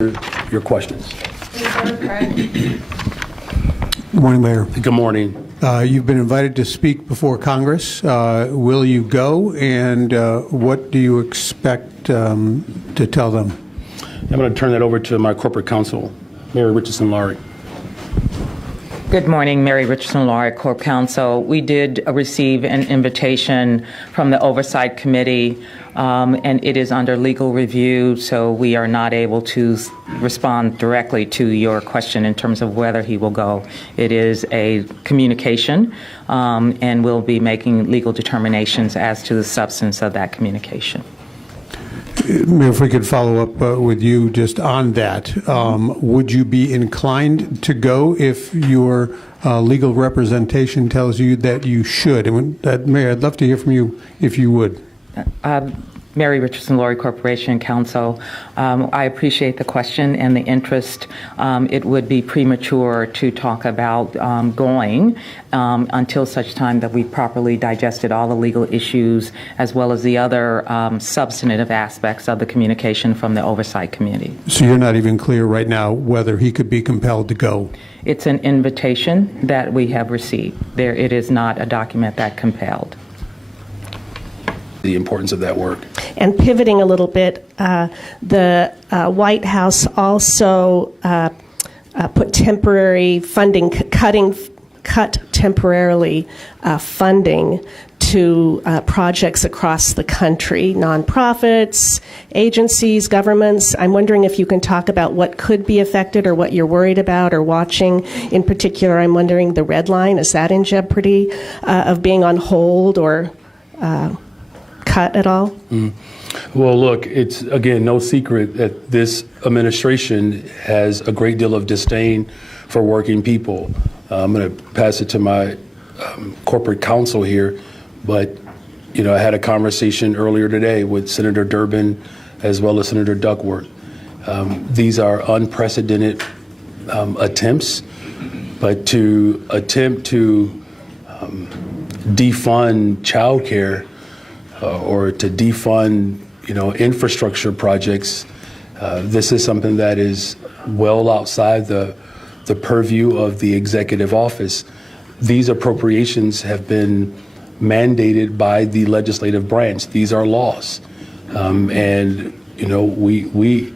your questions. Good morning, Mayor. Good morning. You've been invited to speak before Congress. Will you go, and what do you expect to tell them? I'm going to turn that over to my corporate counsel, Mary Richardson-Laurie. Good morning, Mary Richardson-Laurie, Corp Counsel. We did receive an invitation from the Oversight Committee, and it is under legal review, so we are not able to respond directly to your question in terms of whether he will go. It is a communication, and we'll be making legal determinations as to the substance of that communication. Mayor, if we could follow up with you just on that, would you be inclined to go if your legal representation tells you that you should? And Mayor, I'd love to hear from you if you would. Mary Richardson-Laurie Corporation Counsel. I appreciate the question and the interest. It would be premature to talk about going until such time that we properly digested all the legal issues as well as the other substantive aspects of the communication from the Oversight Committee. So you're not even clear right now whether he could be compelled to go? It's an invitation that we have received. It is not a document that compelled. The importance of that work. And pivoting a little bit, the White House also put temporary funding, cut temporarily funding to projects across the country, nonprofits, agencies, governments. I'm wondering if you can talk about what could be affected or what you're worried about or watching. In particular, I'm wondering the red line, is that in jeopardy of being on hold or cut at all? Well, look, it's, again, no secret that this administration has a great deal of disdain for working people. I'm going to pass it to my corporate counsel here, but, you know, I had a conversation earlier today with Senator Durbin as well as Senator Duckworth. These are unprecedented attempts, but to attempt to defund child care or to defund, infrastructure projects. This is something that is well outside the purview of the executive office. These appropriations have been mandated by the legislative branch. These are laws. And, we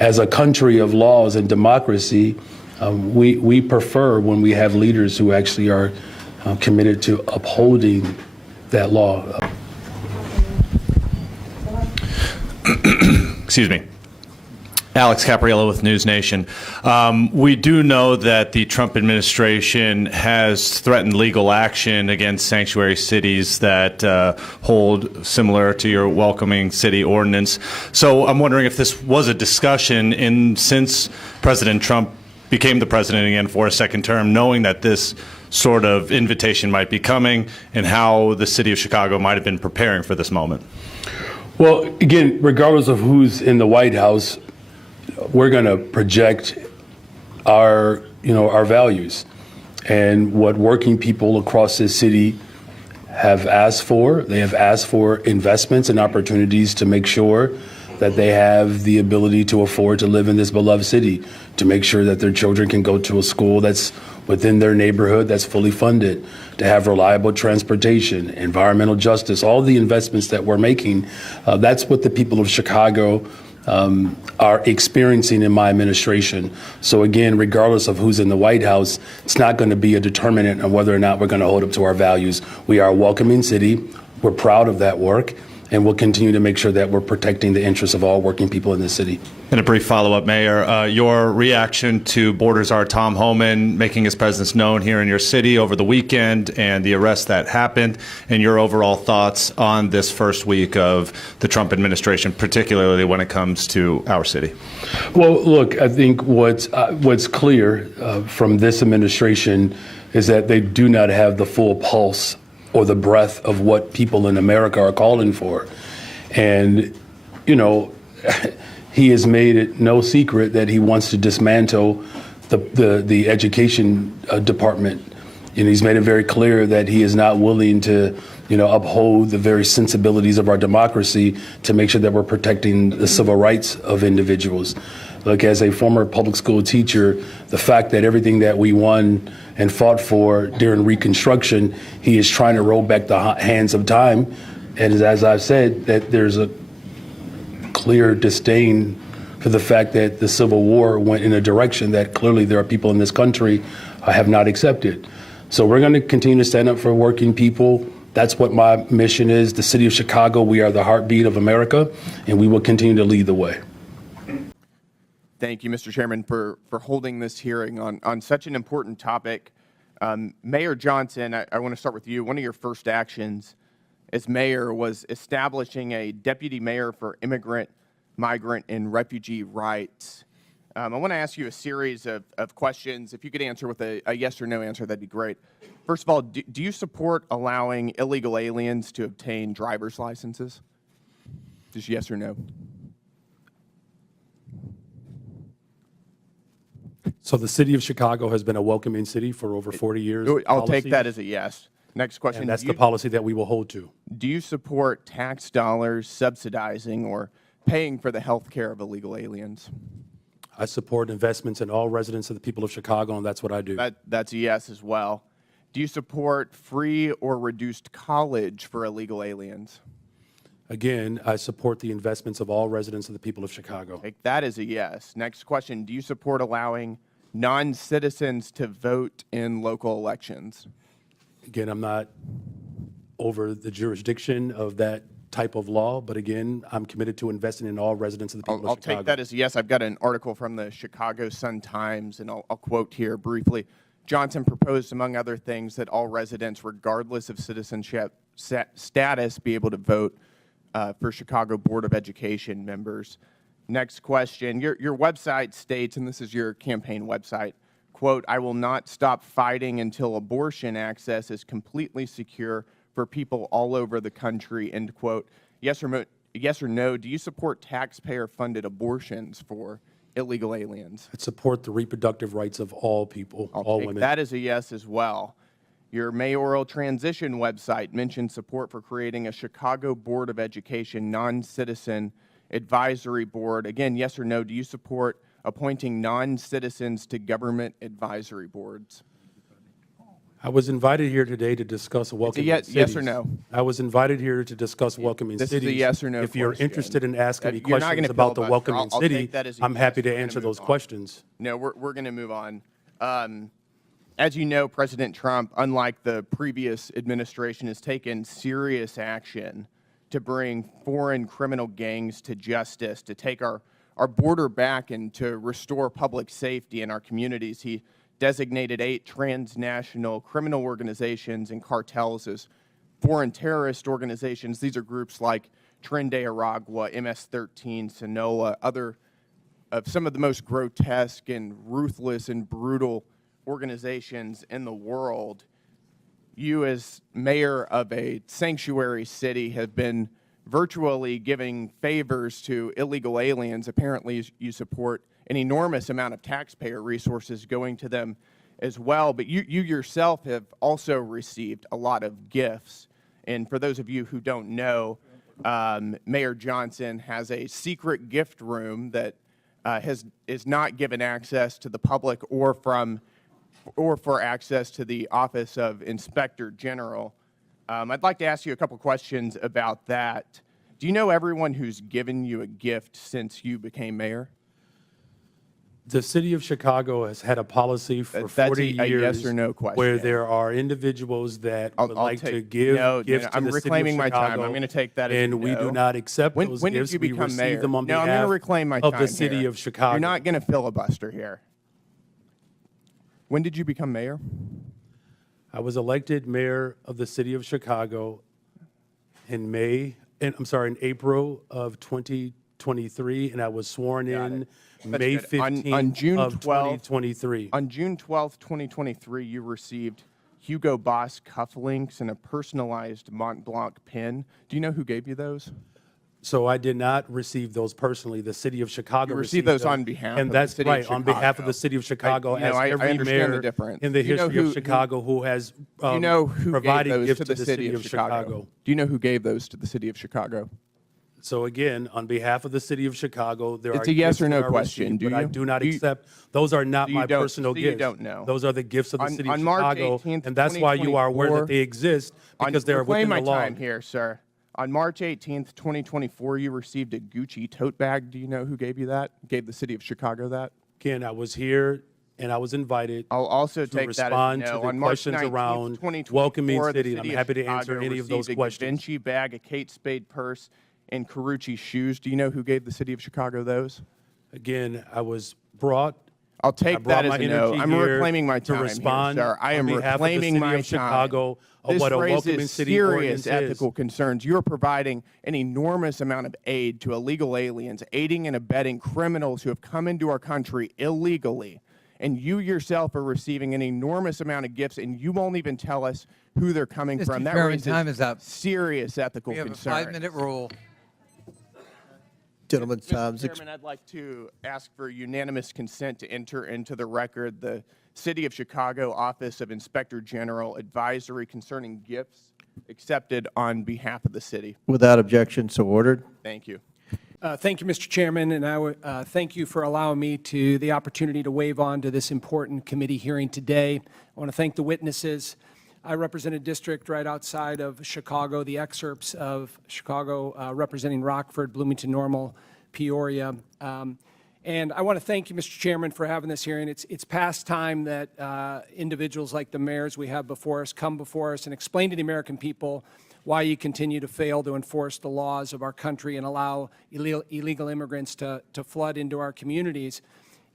as a country of laws and democracy, we prefer when we have leaders who actually are committed to upholding that law. Excuse me. Alex Capriello with News Nation. We do know that the Trump administration has threatened legal action against sanctuary cities that hold similar to your welcoming city ordinance. So I'm wondering if this was a discussion since President Trump became the president again for a second term, knowing that this sort of invitation might be coming and how the city of Chicago might have been preparing for this moment. Well, again, regardless of who's in the White House, we're going to project our values and what working people across this city have asked for. They have asked for investments and opportunities to make sure that they have the ability to afford to live in this beloved city, to make sure that their children can go to a school that's within their neighborhood, that's fully funded, to have reliable transportation, environmental justice, all the investments that we're making. That's what the people of Chicago are experiencing in my administration. So again, regardless of who's in the White House, it's not going to be a determinant of whether or not we're going to hold up to our values. We are a welcoming city. We're proud of that work. And we'll continue to make sure that we're protecting the interests of all working people in this city. And a brief follow-up, Mayor. Your reaction to border czar Tom Homan making his presence known here in your city over the weekend and the arrest that happened, and your overall thoughts on this first week of the Trump administration, particularly when it comes to our city? Well, look, I think what's clear from this administration is that they do not have the full pulse or the breadth of what people in America are calling for. And, he has made it no secret that he wants to dismantle the education department. And he's made it very clear that he is not willing to, uphold the very sensibilities of our democracy to make sure that we're protecting the civil rights of individuals. Look, as a former public school teacher, the fact that everything that we won and fought for during Reconstruction, he is trying to roll back the hands of time. And as I've said, that there's a clear disdain for the fact that the Civil War went in a direction that clearly there are people in this country have not accepted. So we're going to continue to stand up for working people. That's what my mission is. The city of Chicago, we are the heartbeat of America, and we will continue to lead the way. Thank you, Mr. Chairman, for holding this hearing on such an important topic. Mayor Johnson, I want to start with you. One of your first actions as mayor was establishing a deputy mayor for immigrant, migrant, and refugee rights. I want to ask you a series of questions. If you could answer with a yes or no answer, that'd be great. First of all, do you support allowing illegal aliens to obtain driver's licenses? Just yes or no? So the city of Chicago has been a welcoming city for over 40 years. I'll take that as a yes. Next question. And that's the policy that we will hold to. Do you support tax dollars subsidizing or paying for the health care of illegal aliens? I support investments in all residents of the people of Chicago, and that's what I do. That's a yes as well. Do you support free or reduced college for illegal aliens? Again, I support the investments of all residents of the people of Chicago. Take that as a yes. Next question. Do you support allowing non-citizens to vote in local elections? Again, I'm not over the jurisdiction of that type of law, but again, I'm committed to investing in all residents of the people of Chicago. I'll take that as a yes. I've got an article from the Chicago Sun-Times, and I'll quote here briefly. Johnson proposed, among other things, that all residents, regardless of citizenship status, be able to vote for Chicago Board of Education members. Next question. Your website states, and this is your campaign website, quote, "I will not stop fighting until abortion access is completely secure for people all over the country," end quote. Yes or no, do you support taxpayer-funded abortions for illegal aliens? I support the reproductive rights of all people, all women. That is a yes as well. Your mayoral transition website mentioned support for creating a Chicago Board of Education non-citizen advisory board. Again, yes or no, do you support appointing non-citizens to government advisory boards? I was invited here today to discuss welcoming cities. Yes or no? I was invited here to discuss welcoming cities. This is a yes or no If you're question. interested in asking me You're not questions gonna about the filibuster. welcoming I'll city, take that as a I'm yes. happy to We're gonna answer move those on. questions. No, we're going to move on. As you know, President Trump, unlike the previous administration, has taken serious action to bring foreign criminal gangs to justice, to take our border back and to restore public safety in our communities. He designated 8 transnational criminal organizations and cartels as foreign terrorist organizations. These are groups like Tren de Aragua, MS-13, Sinaloa, other of some of the most grotesque and ruthless and brutal organizations in the world. You, as mayor of a sanctuary city, have been virtually giving favors to illegal aliens. Apparently, you support an enormous amount of taxpayer resources going to them as well. But you yourself have also received a lot of gifts. And for those of you who don't know, Mayor Johnson has a secret gift room that is not given access to the public or for access to the Office of Inspector General. I'd like to ask you a couple questions about that. Do you know everyone who's given you a gift since you became mayor? The city of Chicago has had a policy for That's 40 a years yes or no question. where there are individuals that would like to take- give no, gifts no, to I'm the city of reclaiming my Chicago. time. I'm going to take that as a and we no. do not accept those When did gifts. you We become receive mayor? them on No, I'm behalf going to reclaim my of time the city here. of Chicago. You're not going to filibuster here. When did you become mayor? I was elected mayor of the city of Chicago in April of 2023, and I was sworn in That's May good. 15th On June of 12th 2023. On June 12th, 2023, you received Hugo Boss cufflinks and a personalized Mont Blanc pin. Do you know who gave you those? So I did not receive those personally. The city of Chicago You received those them. on behalf and of the that's city of right, on behalf of Chicago. the city of Chicago, I as every understand the mayor difference. in the Do you know history who- of Chicago who has Do you know who gave provided those gifts to the city of Chicago? Do you know who gave those to the city of Chicago? So again, on behalf of the city of Chicago, there are It's a yes gifts or no that are question. received, Do but I you? do not Do you- accept. Those are not so you my don't- personal so you gifts. don't know. Those are the gifts of the city of On March Chicago, 18th, and that's why you are aware that they exist, because they are reclaim within the my law. time here, sir. On March 18th, 2024, you received a Gucci tote bag. Do you know who gave you that? Gave the city of Chicago that? Again, I was here and I was invited I'll also to take that as respond a to no. the On March questions 19th, around 2024, welcoming the city, and I'm city of happy to answer Chicago any of those received questions. A Givenchy bag, a Kate Spade purse, and Carucci shoes. Do you know who gave the city of Chicago those? Again, I was brought. I'll I take brought that as my a no. energy I'm here reclaiming my to time respond here, sir. I am on behalf of the reclaiming city my of Chicago time. of This what a welcoming raises city serious ordinance is. ethical concerns. You're providing an enormous amount of aid to illegal aliens, aiding and abetting criminals who have come into our country illegally. And you yourself are receiving an enormous amount of gifts, and you won't even tell us who they're coming from. That Chairman, raises time is up. serious ethical We have a concerns. 5-minute rule. Gentleman's Mr. time's Chairman, I'd like to ask for unanimous consent to enter into the record the City of Chicago Office of Inspector General advisory concerning gifts accepted on behalf of the city. without objection, so ordered. Thank you. Thank you, Mr. Chairman, and I would thank you for allowing me the opportunity to wave on to this important committee hearing today. I want to thank the witnesses. I represent a district right outside of Chicago, the excerpts of Chicago representing Rockford, Bloomington Normal, Peoria. And I want to thank you, Mr. Chairman, for having this hearing. It's past time that individuals like the mayors we have before us come before us and explain to the American people why you continue to fail to enforce the laws of our country and allow illegal immigrants to flood into our communities.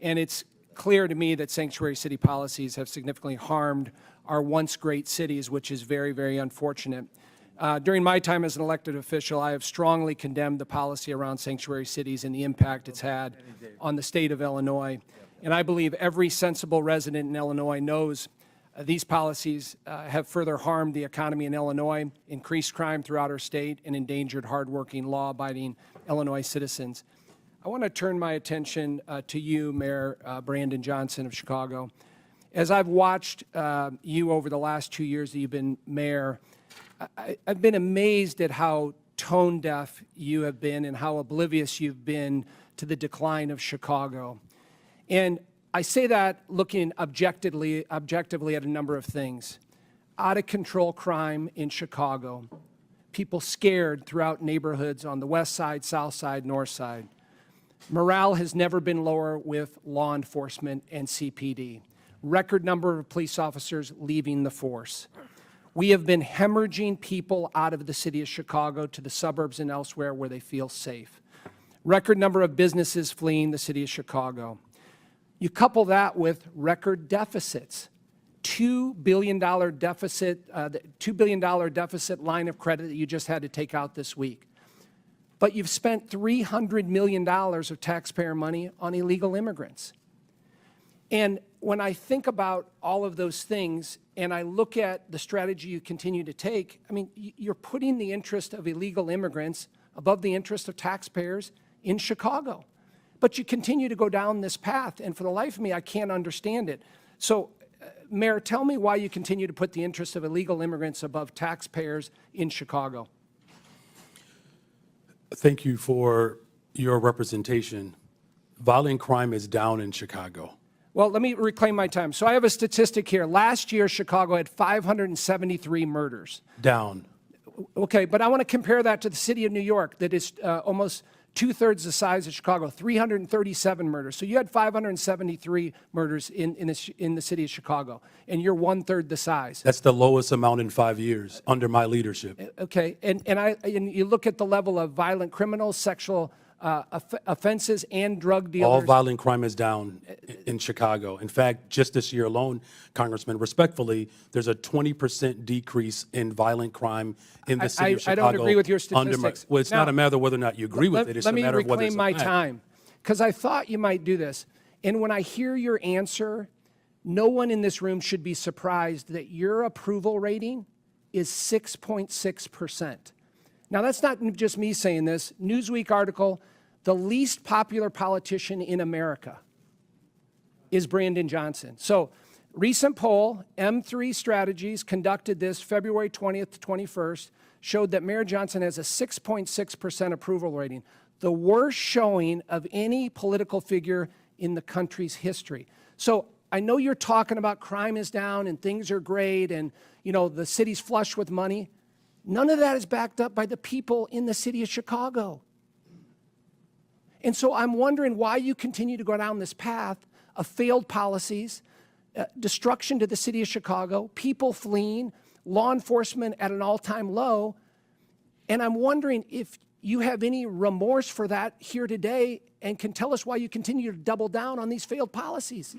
And it's clear to me that sanctuary city policies have significantly harmed our once great cities, which is very, very unfortunate. During my time as an elected official, I have strongly condemned the policy around sanctuary cities and the impact it's had on the state of Illinois. And I believe every sensible resident in Illinois knows these policies have further harmed the economy in Illinois, increased crime throughout our state, and endangered hardworking, law-abiding Illinois citizens. I want to turn my attention to you, Mayor Brandon Johnson of Chicago. As I've watched you over the last 2 years that you've been mayor, I've been amazed at how tone deaf you have been and how oblivious you've been to the decline of Chicago. And I say that looking objectively at a number of things. Out of control crime in Chicago, people scared throughout neighborhoods on the west side, south side, north side. Morale has never been lower with law enforcement and CPD. Record number of police officers leaving the force. We have been hemorrhaging people out of the city of Chicago to the suburbs and elsewhere where they feel safe. Record number of businesses fleeing the city of Chicago. You couple that with record deficits. $2 billion deficit, $2 billion deficit line of credit that you just had to take out this week. But you've spent $300 million of taxpayer money on illegal immigrants. And when I think about all of those things and I look at the strategy you continue to take, I mean, you're putting the interest of illegal immigrants above the interest of taxpayers in Chicago. But you continue to go down this path, and for the life of me, I can't understand it. So, Mayor, tell me why you continue to put the interest of illegal immigrants above taxpayers in Chicago. Thank you for your representation. Violent crime is down in Chicago. Well, let me reclaim my time. So I have a statistic here. Last year, Chicago had 573 murders. Down. Okay, but I want to compare that to the city of New York that is almost two-thirds the size of Chicago, 337 murders. So you had 573 murders in the city of Chicago, and you're one-third the size. That's the lowest amount in 5 years under my leadership. Okay, and you look at the level of violent criminals, sexual offenses, and drug dealers. All violent crime is down in Chicago. In fact, just this year alone, Congressman, respectfully, there's a 20% decrease in violent crime in the city of Chicago. I don't agree with your statistics. Well, it's not a matter of whether or not you agree with it. It's a matter of whether it's a Let me reclaim my fact. time, because I thought you might do this. And when I hear your answer, no one in this room should be surprised that your approval rating is 6.6%. Now, that's not just me saying this. Newsweek article, the least popular politician in America is Brandon Johnson. So, recent poll, M3 Strategies conducted this February 20th to 21st, showed that Mayor Johnson has a 6.6% approval rating, the worst showing of any political figure in the country's history. So I know you're talking about crime is down and things are great and, you know, the city's flush with money. None of that is backed up by the people in the city of Chicago. And so I'm wondering why you continue to go down this path of failed policies, destruction to the city of Chicago, people fleeing, law enforcement at an all-time low. And I'm wondering if you have any remorse for that here today and can tell us why you continue to double down on these failed policies.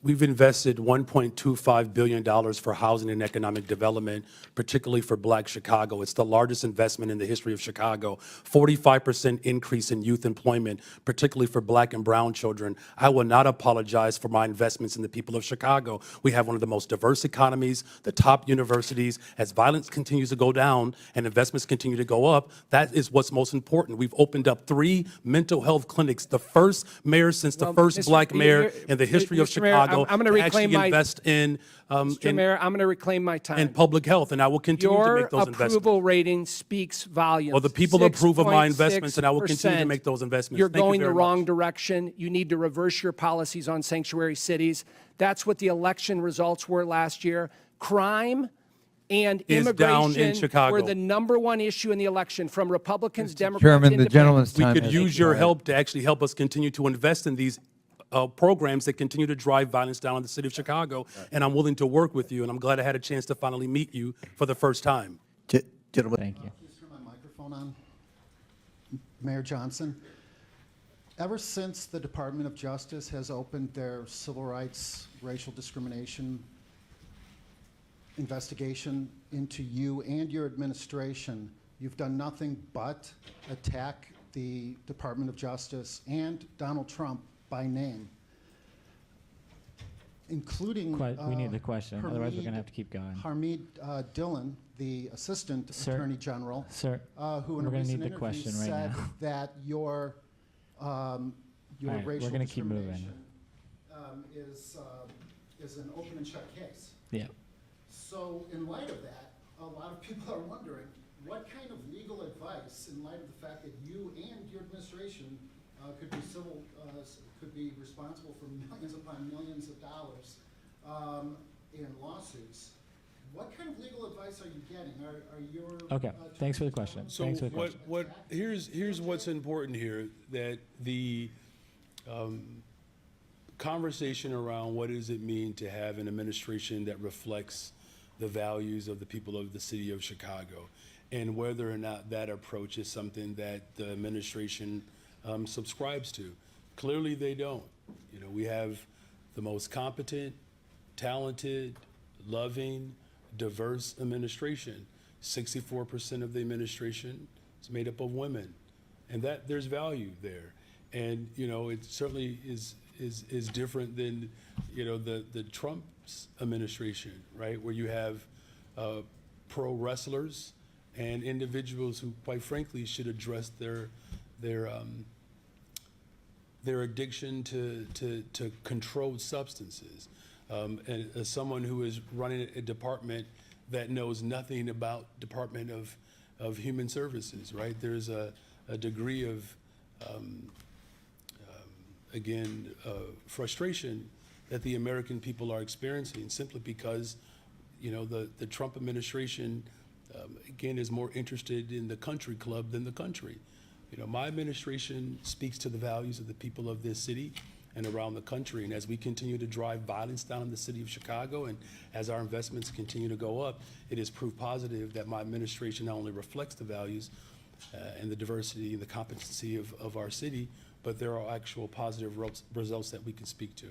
We've invested $1.25 billion for housing and economic development, particularly for Black Chicago. It's the largest investment in the history of Chicago. 45% increase in youth employment, particularly for Black and brown children. I will not apologize for my investments in the people of Chicago. We have one of the most diverse economies, the top universities. As violence continues to go down and investments continue to go up, that is what's most important. We've opened up 3 mental health clinics, the first mayor since the first Black mayor in the history of Chicago. I'm going to reclaim my invest in Mr. Mayor, I'm going to reclaim my time. in public health, and I will continue to make those Your investments. approval rating speaks volumes. Well, the people approve of my investments, and I will continue to 6.6%. make those investments. You're Thank you going the very wrong much. direction. You need to reverse your policies on sanctuary cities. That's what the election results were last year. Crime and Is down in immigration Chicago. were the #1 issue in the election, from Republicans, Democrats, Chairman, the Independents. gentleman's We time could has use your expired. help to actually help us continue to invest in these programs that continue to drive violence down in the city of Chicago, and I'm willing to work with you, and I'm glad I had a chance to finally meet you for the first time. Gentlemen. Thank you. Please turn my microphone on. Mayor Johnson, ever since the Department of Justice has opened their civil rights, racial discrimination investigation into you and your administration, you've done nothing but attack the Department of Justice and Donald Trump by name, including We need the question, otherwise we're going to have to keep going. Harmeed Dillon, the Assistant Sir. Attorney General, Sir, who in we're a gonna recent need the interview question right said now. that your right, we're racial gonna keep moving. discrimination is an open and shut case. Yeah. So in light of that, a lot of people are wondering what kind of legal advice, in light of the fact that you and your administration could be responsible for millions upon millions of dollars in lawsuits. What kind of legal advice are you getting? Are your Okay, thanks for the question. So Thanks for the question. here's what's important here, that the conversation around what does it mean to have an administration that reflects the values of the people of the city of Chicago, and whether or not that approach is something that the administration subscribes to. Clearly they don't. You know, we have the most competent, talented, loving, diverse administration. 64% of the administration is made up of women, and that there's value there. And you know, it certainly is different than, you know, the Trump's administration, right, where you have pro wrestlers and individuals who, quite frankly, should address their addiction to controlled substances. And as someone who is running a department that knows nothing about Department of Human Services, right? There's a degree of, frustration that the American people are experiencing, simply because, you know, the Trump administration, again, is more interested in the country club than the country. You know, my administration speaks to the values of the people of this city and around the country. And as we continue to drive violence down in the city of Chicago, and as our investments continue to go up, it is proof positive that my administration not only reflects the values and the diversity and the competency of our city, but there are actual positive results that we can speak to.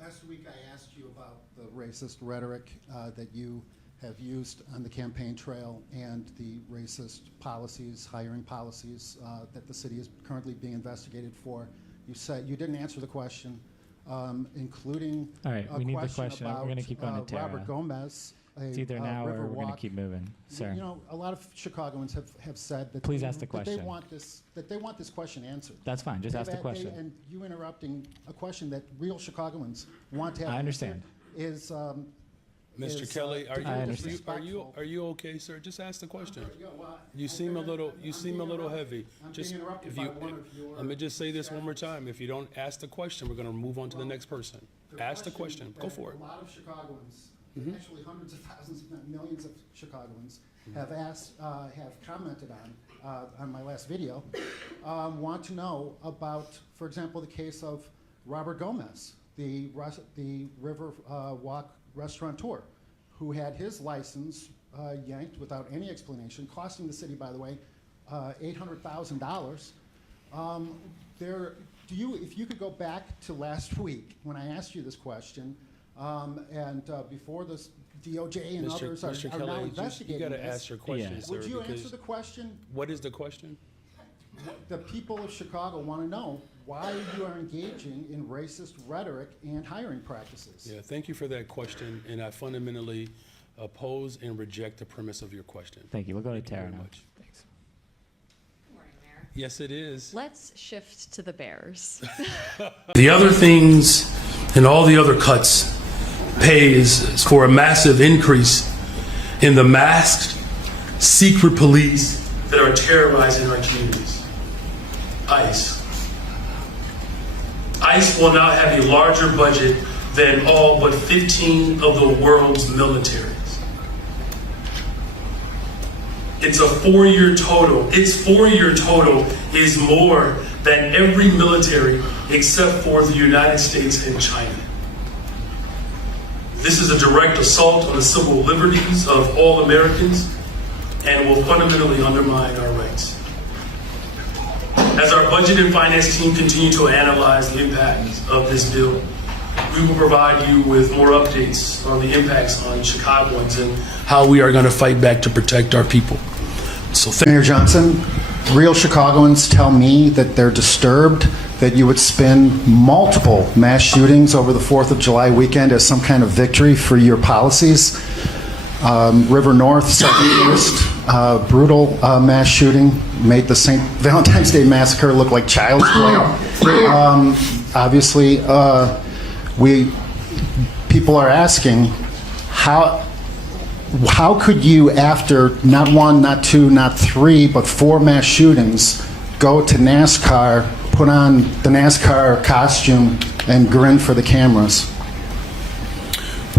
Last week I asked you about the racist rhetoric that you have used on the campaign trail and the racist policies, hiring policies that the city is currently being investigated for. You said you didn't answer the question, including All right, we need the question. about We're going to keep going to Tara. Robert Gomez. It's either now or we're going to keep moving. Sir. You know, a lot of Chicagoans have said that Please they, ask the that they question. want this question answered. That's fine. Just ask the question. And you interrupting a question that real Chicagoans want to have I understand. answered Mr. is, Kelly, to be disrespectful. are you okay, sir? Just ask the question. You seem a little heavy. I'm Just being interrupted if by you one of your let me just say this one more time. If you don't ask the question, we're going to move on to the next person. Ask the question. Go for it. A lot of Chicagoans, actually hundreds of thousands, if not millions of Chicagoans, have commented on my last video, want to know about, for example, the case of Robert Gomez, the River Walk restaurateur, who had his license yanked without any explanation, costing the city, by the way, $800,000. If you could go back to last week when I asked you this question, and before this DOJ and others are Kelly, now investigating you got to this, ask your question, sir. would you because answer the question? What is the question? The people of Chicago want to know why you are engaging in racist rhetoric and hiring practices. Yeah, thank you for that question, and I fundamentally oppose and reject the premise of your question. Thank you. We'll go to Tara very now. much. Thanks. Yes, it is. Let's shift to the Bears. The other things and all the other cuts pays for a massive increase in the masked secret police that are terrorizing our communities. ICE. ICE will now have a larger budget than all but 15 of the world's militaries. It's a 4-year total. Its 4-year total is more than every military except for the United States and China. This is a direct assault on the civil liberties of all Americans and will fundamentally undermine our rights. As our budget and finance team continue to analyze the impacts of this bill, we will provide you with more updates on the impacts on Chicagoans and how we are going to fight back to protect our people. So Mayor Johnson, real Chicagoans tell me that they're disturbed that you would spin multiple mass shootings over the 4th of July weekend as some kind of victory for your policies. River North, 71st, brutal mass shooting, made the St. Valentine's Day Massacre look like child's play. Obviously, people are asking, how could you, after not 1, not 2, not 3, but 4 mass shootings, go to NASCAR, put on the NASCAR costume, and grin for the cameras?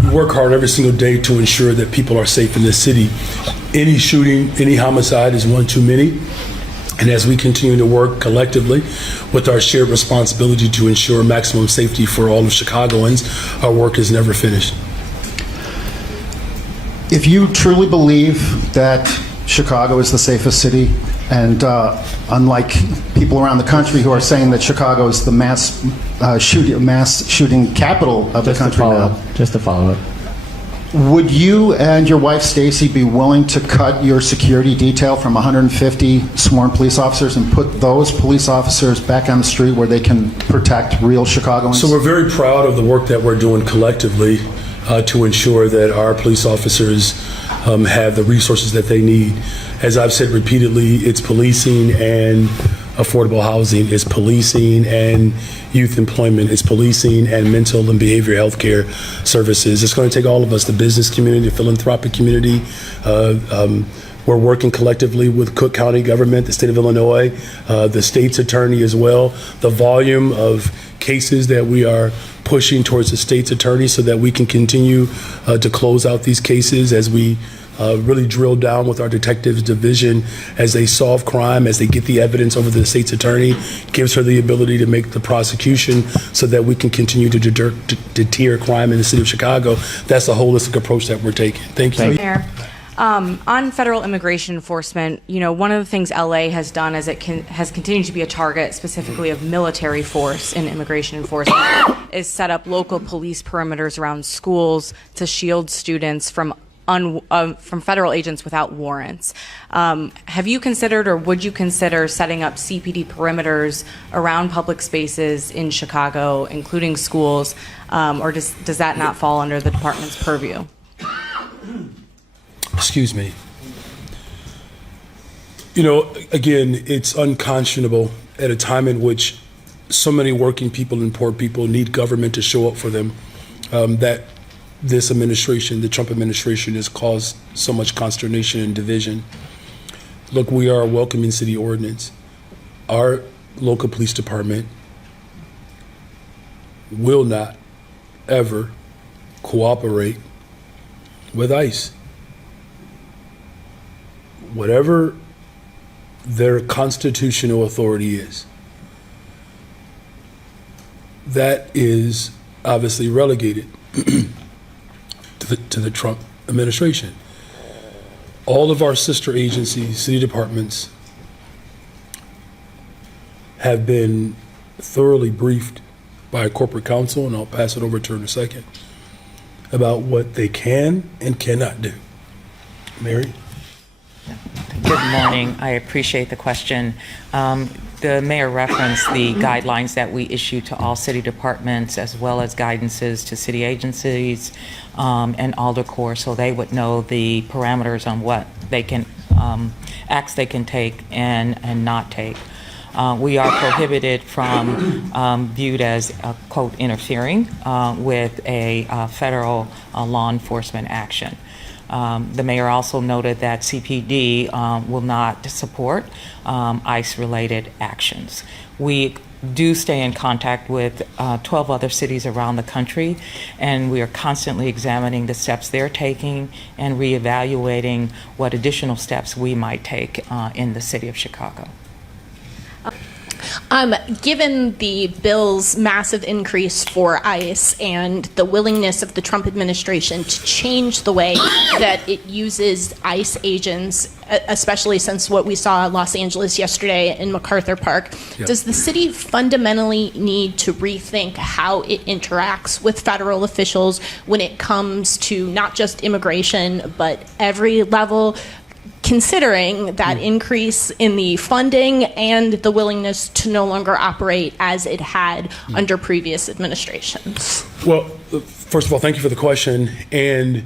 we work hard every single day to ensure that people are safe in this city. Any shooting, any homicide is one too many. And as we continue to work collectively with our shared responsibility to ensure maximum safety for all of Chicagoans, our work is never finished. If you truly believe that Chicago is the safest city, and unlike people around the country who are saying that Chicago is the mass shooting capital of the country now, Just to follow up. would you and your wife Stacy be willing to cut your security detail from 150 sworn police officers and put those police officers back on the street where they can protect real Chicagoans? So we're very proud of the work that we're doing collectively to ensure that our police officers have the resources that they need. As I've said repeatedly, it's policing and affordable housing, it's policing and youth employment, it's policing and mental and behavioral health care services. It's going to take all of us, the business community, the philanthropic community. We're working collectively with Cook County government, the state of Illinois, the state's attorney as well. The volume of cases that we are pushing towards the state's attorney so that we can continue to close out these cases as we really drill down with our detectives division as they solve crime, as they get the evidence over to the state's attorney, gives her the ability to make the prosecution so that we can continue to deter crime in the city of Chicago. That's the holistic approach that we're taking. Thank you. Mayor, on federal immigration enforcement, you know, one of the things LA has done is it has continued to be a target specifically of military force in immigration enforcement, is set up local police perimeters around schools to shield students from federal agents without warrants. Have you considered, or would you consider, setting up CPD perimeters around public spaces in Chicago, including schools, or does that not fall under the department's purview? Excuse me. You know, again, it's unconscionable at a time in which so many working people and poor people need government to show up for them, that this administration, the Trump administration, has caused so much consternation and division. Look, we are a welcoming city ordinance. Our local police department will not ever cooperate with ICE. Whatever their constitutional authority is, that is obviously relegated to the Trump administration. All of our sister agencies, city departments, have been thoroughly briefed by a corporate counsel, and I'll pass it over to her in a second, about what they can and cannot do. Mary? Good morning. I appreciate the question. The mayor referenced the guidelines that we issue to all city departments, as well as guidances to city agencies and Alder Corps, so they would know the parameters on what they can, acts they can take and not take. We are prohibited from viewed as, quote, interfering with a federal law enforcement action. The mayor also noted that CPD will not support ICE-related actions. We do stay in contact with 12 other cities around the country, and we are constantly examining the steps they're taking and reevaluating what additional steps we might take in the city of Chicago. Given the bill's massive increase for ICE and the willingness of the Trump administration to change the way that it uses ICE agents, especially since what we saw in Los Angeles yesterday in MacArthur Park, does the city fundamentally need to rethink how it interacts with federal officials when it comes to not just immigration, but every level, considering that increase in the funding and the willingness to no longer operate as it had under previous administrations? Well, first of all, thank you for the question. And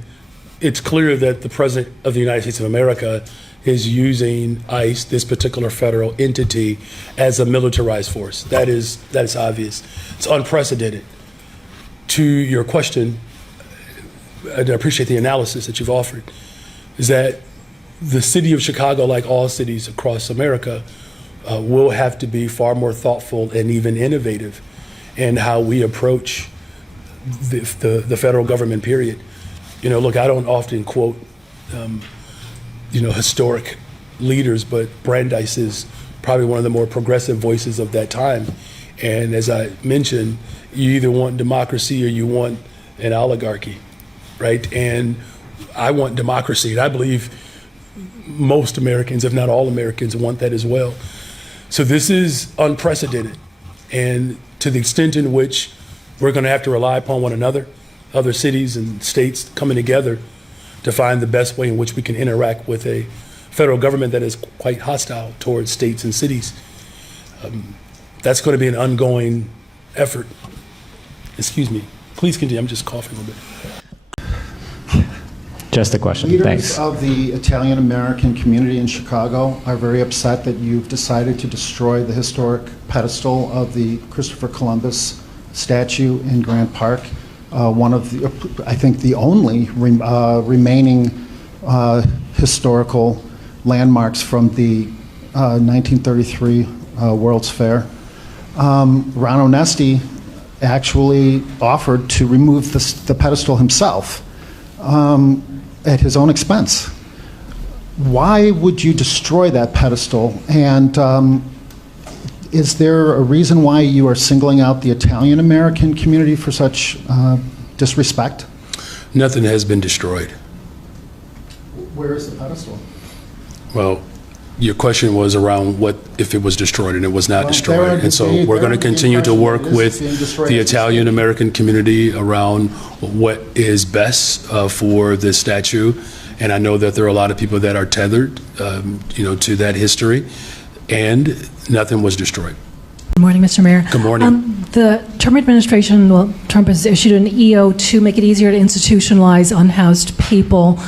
it's clear that the President of the United States of America is using ICE, this particular federal entity, as a militarized force. That is obvious. It's unprecedented. To your question, and I appreciate the analysis that you've offered, is that the city of Chicago, like all cities across America, will have to be far more thoughtful and even innovative in how we approach the federal government, period. You know, look, I don't often quote, historic leaders, but Brandeis is probably one of the more progressive voices of that time. And as I mentioned, you either want democracy or you want an oligarchy, right? And I want democracy, and I believe most Americans, if not all Americans, want that as well. So this is unprecedented. And to the extent in which we're going to have to rely upon one another, other cities and states coming together to find the best way in which we can interact with a federal government that is quite hostile towards states and cities, that's going to be an ongoing effort. Excuse me. Please continue. I'm just coughing a little bit. Just a question. Leaders Thanks. of the Italian American community in Chicago are very upset that you've decided to destroy the historic pedestal of the Christopher Columbus statue in Grant Park, one of the, I think, the only remaining historical landmarks from the 1933 World's Fair. Ron Onesti actually offered to remove the pedestal himself at his own expense. Why would you destroy that pedestal? And is there a reason why you are singling out the Italian American community for such disrespect? Nothing has been destroyed. Where is the pedestal? Well, your question was around what if it was destroyed, and it was not destroyed. And so we're going to continue to work with the Italian American community around what is best for this statue. And I know that there are a lot of people that are tethered, to that history, and nothing was destroyed. Good morning, Mr. Mayor. Good morning. The Trump administration, Trump has issued an EO to make it easier to institutionalize unhoused people.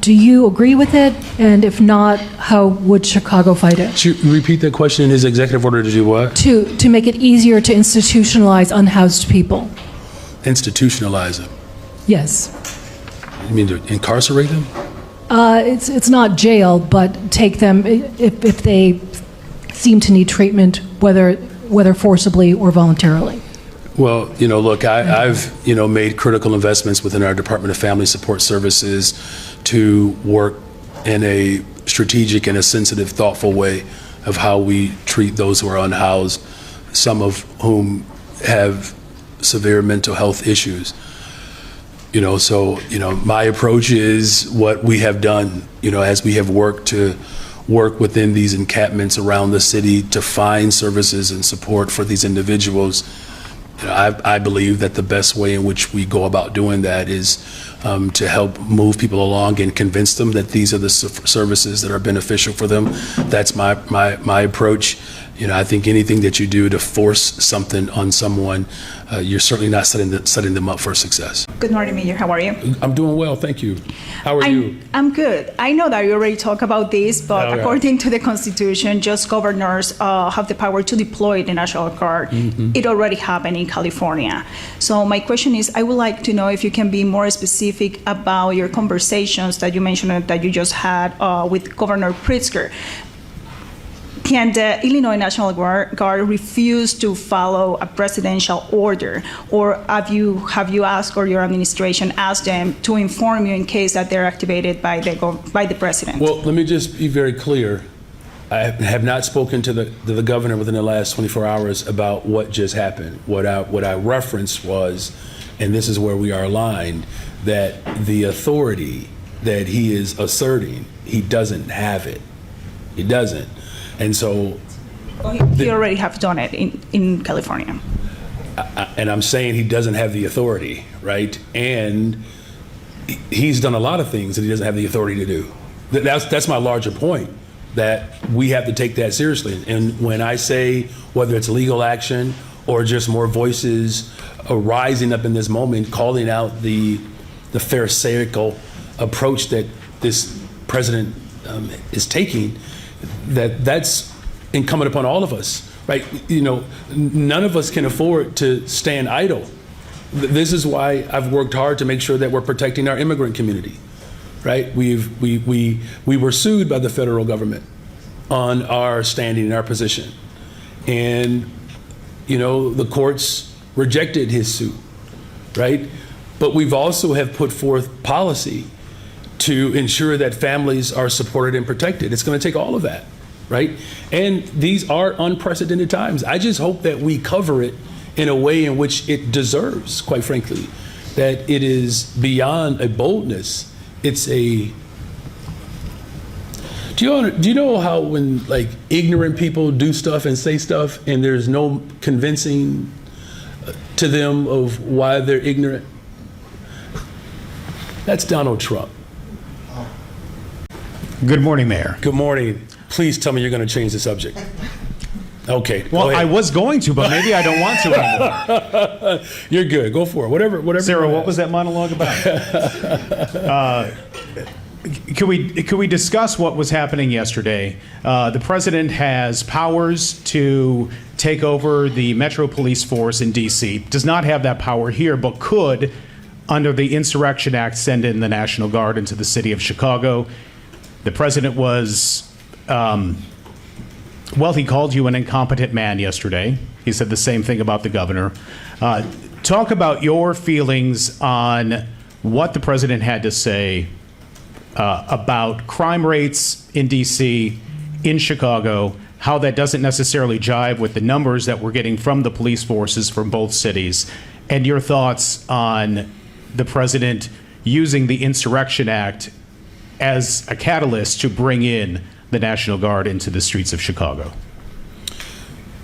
Do you agree with it? And if not, how would Chicago fight it? Could you repeat that question in his executive order to do what? To make it easier to institutionalize unhoused people. Institutionalize them. Yes. You mean to incarcerate them? It's not jail, but take them if they seem to need treatment, whether forcibly or voluntarily. Well, look, I've, made critical investments within our Department of Family Support Services to work in a strategic and a sensitive, thoughtful way of how we treat those who are unhoused, some of whom have severe mental health issues. So, my approach is what we have done, as we have worked within these encampments around the city to find services and support for these individuals. I believe that the best way in which we go about doing that is to help move people along and convince them that these are the services that are beneficial for them. That's my approach. I think anything that you do to force something on someone, you're certainly not setting them up for success. Good morning, Mayor. How are you? I'm doing well, thank you. How are you? I'm good. I know that you already talked about this, but according to the Constitution, just governors have the power to deploy the National Guard. Mm-hmm. It already happened in California. So my question is, I would like to know if you can be more specific about your conversations that you mentioned that you just had with Governor Pritzker. Can the Illinois National Guard refuse to follow a presidential order, or have you asked, or your administration asked them to inform you in case that they're activated by the president? Well, let me just be very clear. I have not spoken to the governor within the last 24 hours about what just happened. What I referenced was, and this is where we are aligned, that the authority that he is asserting, he doesn't have it. He doesn't. And so he already have done it in California. And I'm saying he doesn't have the authority, right? And he's done a lot of things that he doesn't have the authority to do. That's my larger point, that we have to take that seriously. And when I say whether it's legal action or just more voices rising up in this moment, calling out the pharisaical approach that this president is taking, that's incumbent upon all of us, right? None of us can afford to stand idle. This is why I've worked hard to make sure that we're protecting our immigrant community, right? We were sued by the federal government on our standing and our position, and the courts rejected his suit, right? But we've also have put forth policy to ensure that families are supported and protected. It's going to take all of that, right? And these are unprecedented times. I just hope that we cover it in a way in which it deserves, quite frankly, that it is beyond a boldness. It's a... Do you know how when ignorant people do stuff and say stuff and there's no convincing to them of why they're ignorant? That's Donald Trump. Good morning, Mayor. Good morning. Please tell me you're going to change the subject. Okay. Well, I was going to, but maybe I don't want to anymore. You're good. Go for it. Whatever. Sarah, what was that monologue about? Could we discuss what was happening yesterday? The president has powers to take over the Metro Police Force in D.C. Does not have that power here, but could, under the Insurrection Act, send in the National Guard into the city of Chicago. The president was, he called you an incompetent man yesterday. He said the same thing about the governor. Talk about your feelings on what the president had to say about crime rates in D.C., in Chicago, how that doesn't necessarily jive with the numbers that we're getting from the police forces from both cities, and your thoughts on the president using the Insurrection Act as a catalyst to bring in the National Guard into the streets of Chicago.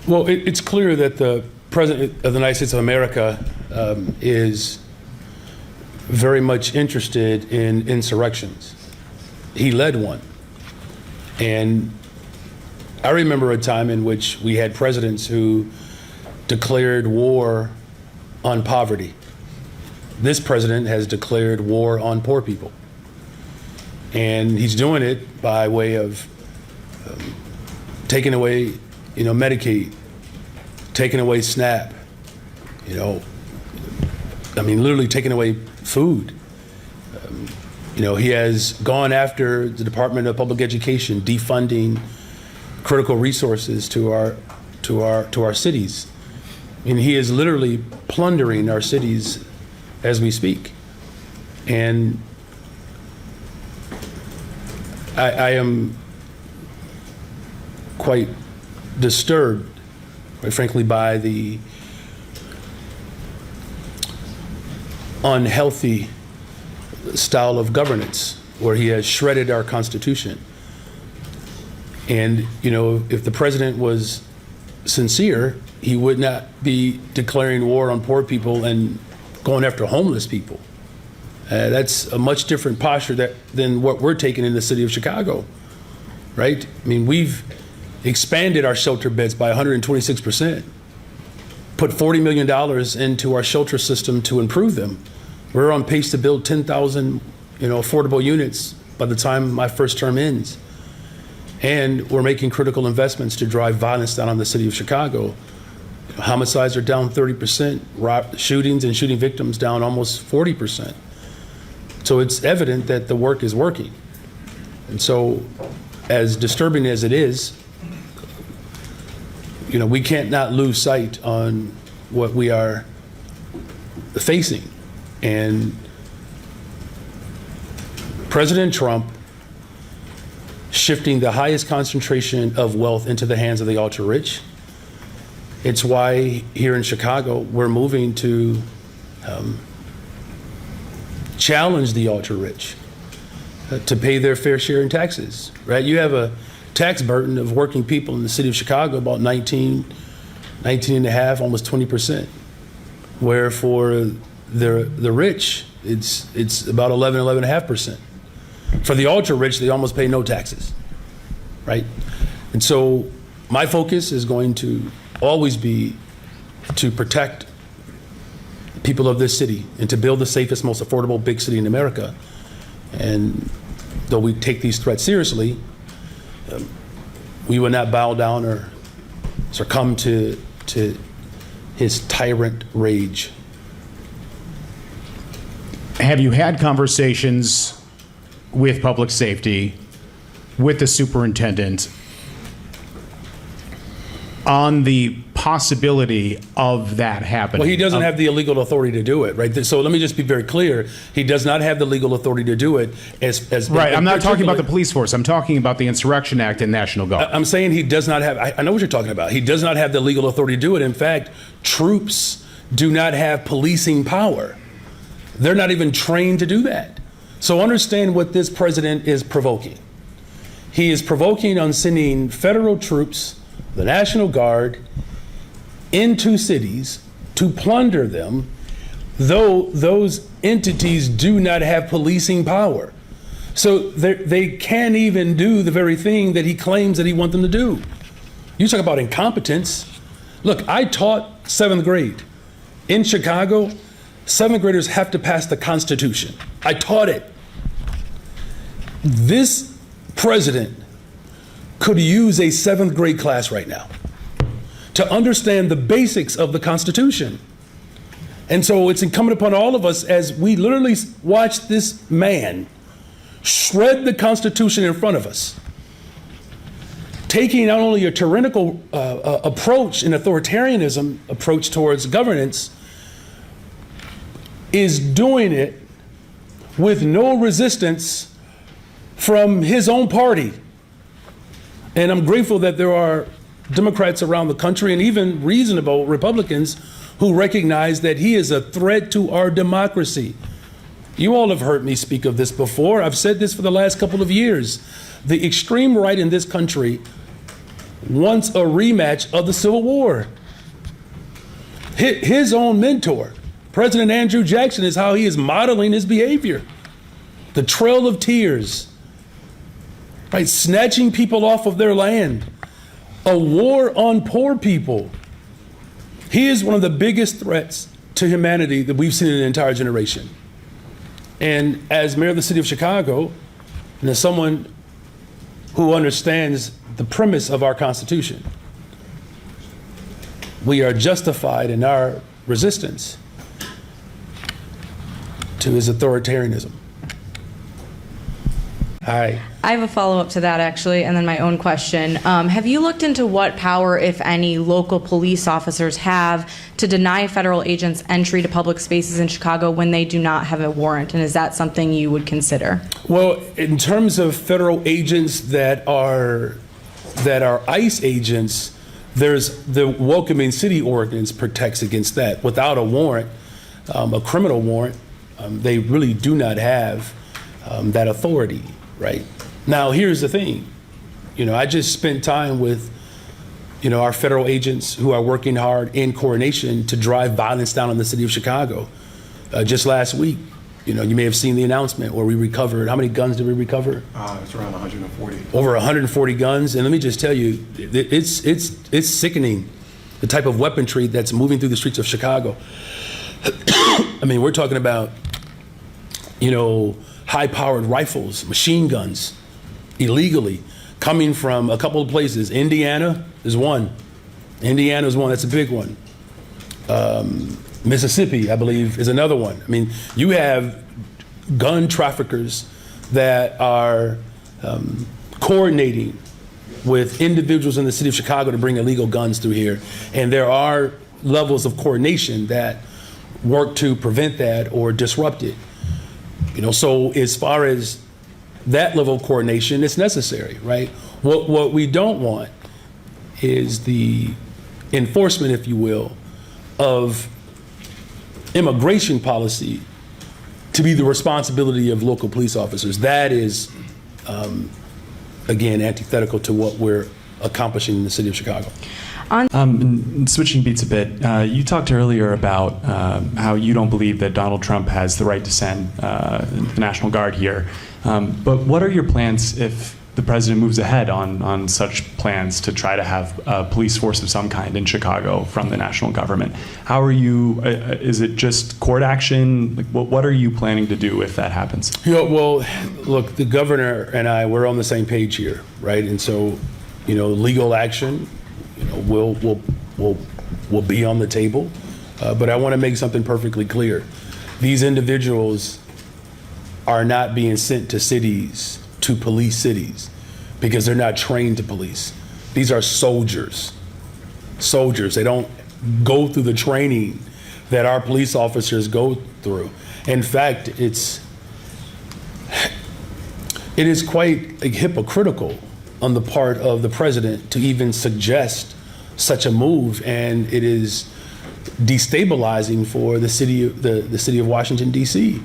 Well, it's clear that the President of the United States of America is very much interested in insurrections. He led one. And I remember a time in which we had presidents who declared war on poverty. This president has declared war on poor people. And he's doing it by way of taking away, Medicaid, taking away SNAP, literally taking away food. He has gone after the Department of Public Education, defunding critical resources to our cities. He is literally plundering our cities as we speak. And I am quite disturbed, quite frankly, by the unhealthy style of governance where he has shredded our Constitution. And, if the president was sincere, he would not be declaring war on poor people and going after homeless people. That's a much different posture than what we're taking in the city of Chicago, right? We've expanded our shelter beds by 126%, put $40 million into our shelter system to improve them. We're on pace to build 10,000, affordable units by the time my first term ends. And we're making critical investments to drive violence down on the city of Chicago. Homicides are down 30%, shootings and shooting victims down almost 40%. So it's evident that the work is working. And so, as disturbing as it is, we can't not lose sight on what we are facing. And President Trump shifting the highest concentration of wealth into the hands of the ultra-rich. It's why here in Chicago, we're moving to challenge the ultra-rich to pay their fair share in taxes, right? You have a tax burden of working people in the city of Chicago about 19 and a half, almost 20%, where for the rich, it's about 11.5%. For the ultra-rich, they almost pay no taxes, right? And so my focus is going to always be to protect people of this city and to build the safest, most affordable big city in America. And though we take these threats seriously, we will not bow down or succumb to his tyrant rage. Have you had conversations with public safety, with the superintendent, on the possibility of that happening? Well, he doesn't have the legal authority to do it, right? So let me just be very clear. He does not have the legal authority to do it as right. I'm not talking about the police force. I'm talking about the Insurrection Act and National Guard. I'm saying he does not have, I know what you're talking about. He does not have the legal authority to do it. In fact, troops do not have policing power. They're not even trained to do that. So understand what this president is provoking. He is provoking on sending federal troops, the National Guard, into cities to plunder them, though those entities do not have policing power. So they can't even do the very thing that he claims that he wants them to do. You talk about incompetence. Look, I taught 7th grade. In Chicago, 7th graders have to pass the Constitution. I taught it. This president could use a 7th grade class right now to understand the basics of the Constitution. And so it's incumbent upon all of us as we literally watch this man shred the Constitution in front of us, taking not only a tyrannical approach, an authoritarianism approach towards governance, is doing it with no resistance from his own party. And I'm grateful that there are Democrats around the country and even reasonable Republicans who recognize that he is a threat to our democracy. You all have heard me speak of this before. I've said this for the last couple of years. The extreme right in this country wants a rematch of the Civil War. His own mentor, President Andrew Jackson, is how he is modeling his behavior. The Trail of Tears, right? Snatching people off of their land. A war on poor people. He is one of the biggest threats to humanity that we've seen in an entire generation. And as mayor of the city of Chicago, and as someone who understands the premise of our Constitution, we are justified in our resistance. to his authoritarianism. All right. I have a follow-up to that, actually, and then my own question. Have you looked into what power, if any, local police officers have to deny federal agents entry to public spaces in Chicago when they do not have a warrant? And is that something you would consider? Well, in terms of federal agents that are ICE agents, there's the welcoming city ordinance protects against that. Without a warrant, a criminal warrant, they really do not have that authority, right? Now, here's the thing. I just spent time with, our federal agents who are working hard in coordination to drive violence down in the city of Chicago. Just last week, you may have seen the announcement where we recovered, how many guns did we recover? It's around 140. Over 140 guns. And let me just tell you, it's sickening, the type of weaponry that's moving through the streets of Chicago. I mean, we're talking about, high-powered rifles, machine guns, illegally, coming from a couple of places. Indiana is one. That's a big one. Mississippi, I believe, is another one. I mean, you have gun traffickers that are coordinating with individuals in the city of Chicago to bring illegal guns through here. And there are levels of coordination that work to prevent that or disrupt it. So as far as that level of coordination, it's necessary, right? What we don't want is the enforcement, if you will, of immigration policy to be the responsibility of local police officers. That is, again, antithetical to what we're accomplishing in the city of Chicago. Switching beats a bit, you talked earlier about how you don't believe that Donald Trump has the right to send the National Guard here. But what are your plans if the president moves ahead on such plans to try to have a police force of some kind in Chicago from the national government? How are you, is it just court action? Like, what are you planning to do if that happens? Well, look, the governor and I, we're on the same page here, right? And so, legal action, will be on the table. But I want to make something perfectly clear. These individuals are not being sent to cities to police cities because they're not trained to police. These are soldiers. They don't go through the training that our police officers go through. In fact, it is quite hypocritical on the part of the president to even suggest such a move, and it is destabilizing for the city of Washington, D.C.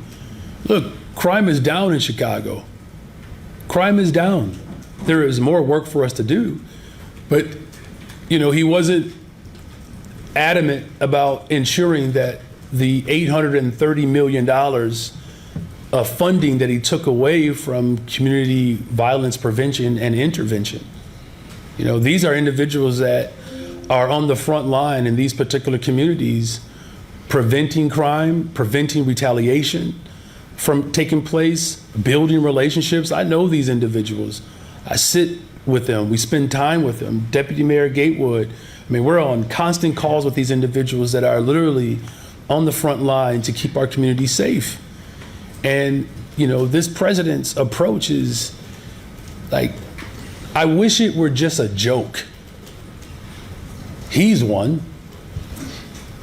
Look, crime is down in Chicago. Crime is down. There is more work for us to do, but he wasn't adamant about ensuring that the $830 million of funding that he took away from community violence prevention and intervention. These are individuals that are on the front line in these particular communities, preventing crime, preventing retaliation from taking place, building relationships. I know these individuals. I sit with them. We spend time with them. Deputy Mayor Gatewood. I mean, we're on constant calls with these individuals that are literally on the front line to keep our community safe. And, this president's approach is like, I wish it were just a joke. He's one,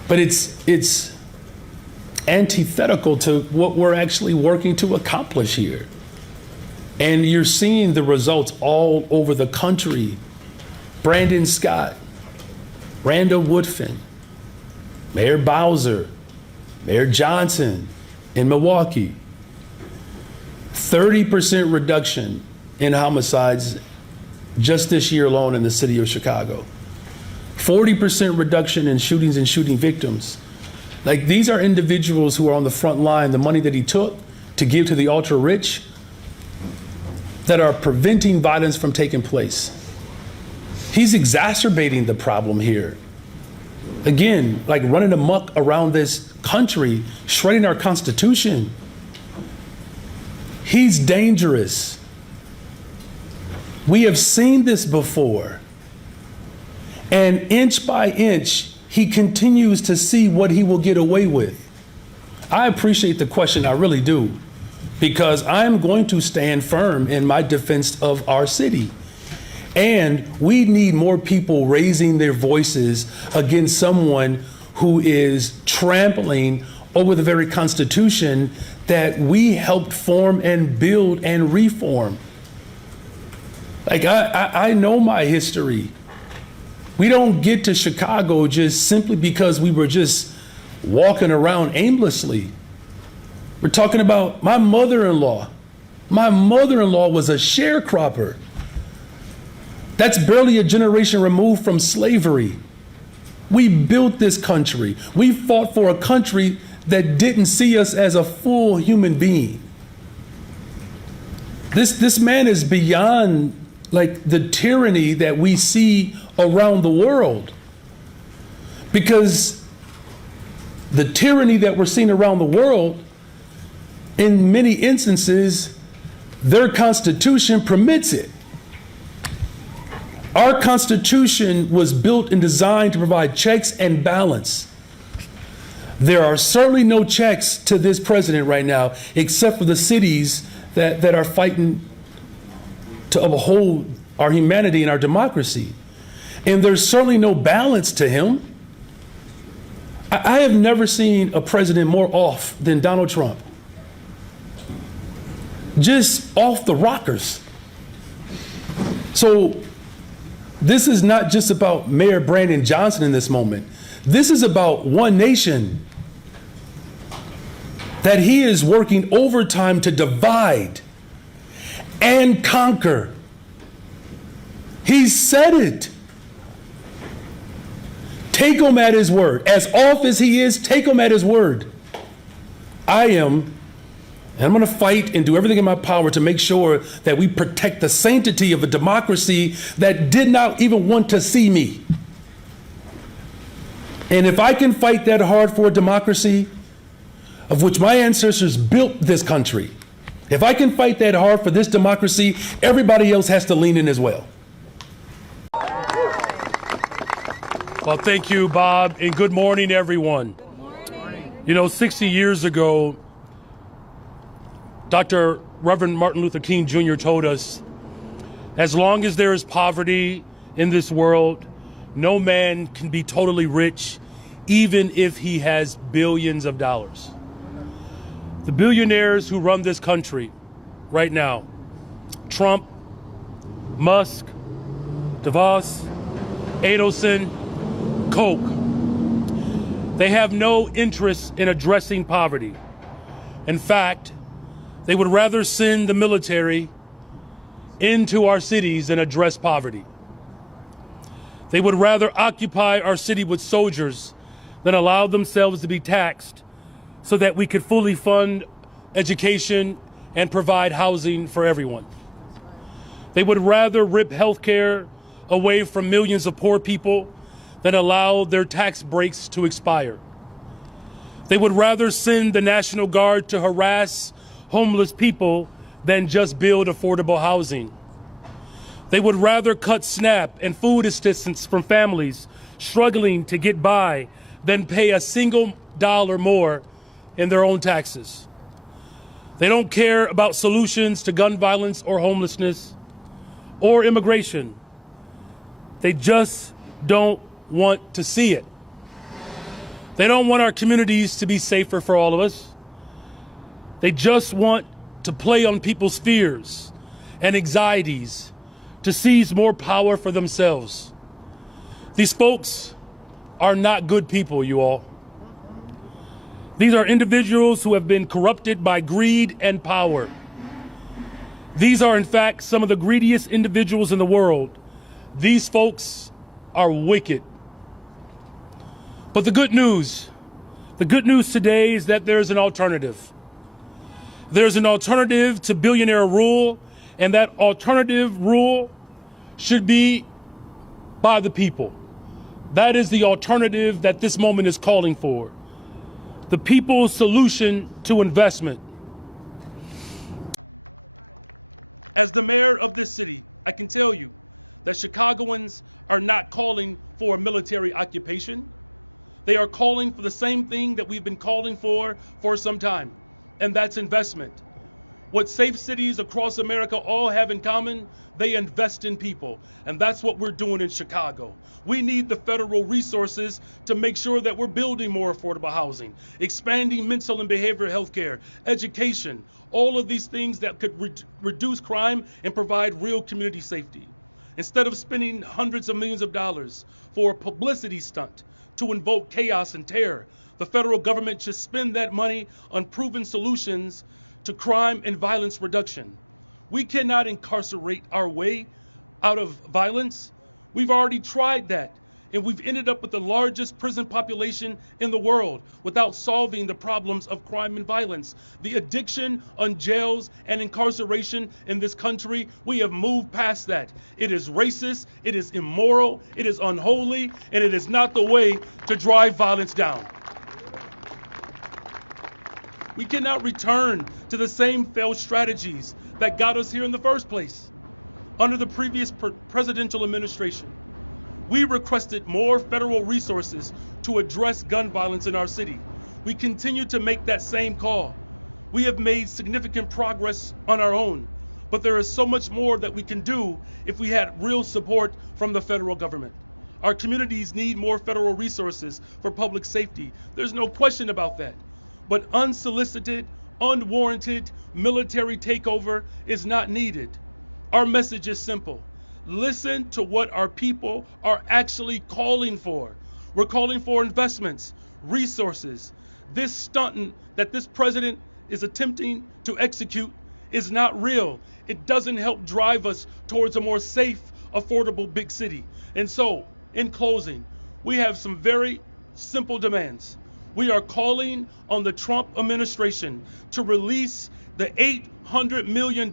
but it's antithetical to what we're actually working to accomplish here. And you're seeing the results all over the country. Brandon Scott, Randall Woodfin, Mayor Bowser, Mayor Johnson in Milwaukee. 30% reduction in homicides just this year alone in the city of Chicago. 40% reduction in shootings and shooting victims. Like, these are individuals who are on the front line, the money that he took to give to the ultra rich, that are preventing violence from taking place. He's exacerbating the problem here. Again, like running amok around this country, shredding our Constitution. He's dangerous. We have seen this before. And inch by inch, he continues to see what he will get away with. I appreciate the question, I really do, because I'm going to stand firm in my defense of our city. And we need more people raising their voices against someone who is trampling over the very Constitution that we helped form and build and reform. Like, I know my history. We don't get to Chicago just simply because we were just walking around aimlessly. We're talking about my mother-in-law. My mother-in-law was a sharecropper. That's barely a generation removed from slavery. We built this country. We fought for a country that didn't see us as a full human being. This man is beyond like the tyranny that we see around the world. Because the tyranny that we're seeing around the world, in many instances, their Constitution permits it. Our Constitution was built and designed to provide checks and balance. There are certainly no checks to this president right now, except for the cities that are fighting to uphold our humanity and our democracy. And there's certainly no balance to him. I have never seen a president more off than Donald Trump. Just off the rockers. So this is not just about Mayor Brandon Johnson in this moment. This is about one nation. That he is working overtime to divide and conquer. He said it. Take him at his word. As off as he is, take him at his word. I'm going to fight and do everything in my power to make sure that we protect the sanctity of a democracy that did not even want to see me. And if I can fight that hard for a democracy of which my ancestors built this country, if I can fight that hard for this democracy, everybody else has to lean in as well. Well, thank you, Bob, and good morning, everyone. Good morning. You know, 60 years ago, Dr. Reverend Martin Luther King Jr. told us, as long as there is poverty in this world, no man can be totally rich, even if he has billions of dollars. The billionaires who run this country right now, Trump, Musk, DeVos, Adelson, Koch, they have no interest in addressing poverty. In fact, they would rather send the military into our cities than address poverty. They would rather occupy our city with soldiers than allow themselves to be taxed so that we could fully fund education and provide housing for everyone. They would rather rip health care away from millions of poor people than allow their tax breaks to expire. They would rather send the National Guard to harass homeless people than just build affordable housing. They would rather cut SNAP and food assistance from families struggling to get by than pay a single dollar more in their own taxes. They don't care about solutions to gun violence or homelessness or immigration. They just don't want to see it. They don't want our communities to be safer for all of us. They just want to play on people's fears and anxieties to seize more power for themselves. These folks are not good people, you all. These are individuals who have been corrupted by greed and power. These are, in fact, some of the greediest individuals in the world. These folks are wicked. But the good news today is that there's an alternative. There's an alternative to billionaire rule, and that alternative rule should be by the people. That is the alternative that this moment is calling for. The people's solution to investment. As the mayor of this city, I can tell you that Chicagoans are not calling for a military occupation. They are calling for the same thing that we've been calling for some time, and that's investment. What safe cities across America all have in common, they invest in people, and that's what we're doing in Chicago. We need the federal resources to make sure that we're building more affordable housing, expanding mental and behavioral health care, education, all of these things that could reduce crime and provide real community safety. Instead of spending hundreds of millions of dollars for a publicity stunt to invoke chaos and terror, the federal government should spend that money on proven solutions to crime and violence reduction. We cannot incarcerate our way out of violence. We've already tried that, and we've ended up with the largest prison population in the world without solving the problems of crime and violence. The addiction on jails and incarceration in this country, we have moved past that. It is racist, it is immoral, it is unholy, and it is not the way to drive violence down. We cannot return to the same failed strategies that got us here in the first place. Under the previous presidential administration, we requested more federal resources to address gun violence in our city. We continue to make that same call. We have made significant progress on our own, but there is so much more that we can do if we had real support from the federal government. Our communities need more federal resources for public safety. There's no question about that. But unsolicited, unwarranted military takeover is not needed. Our message is simple. Listen to what our people are actually calling for. We're calling for investments, resources. This stunt that this president is attempting to execute is not real. It doesn't help drive us towards a more safe, affordable big city. And so, in closing, we have some very simple demands. We are calling on the Trump administration to release the $800 million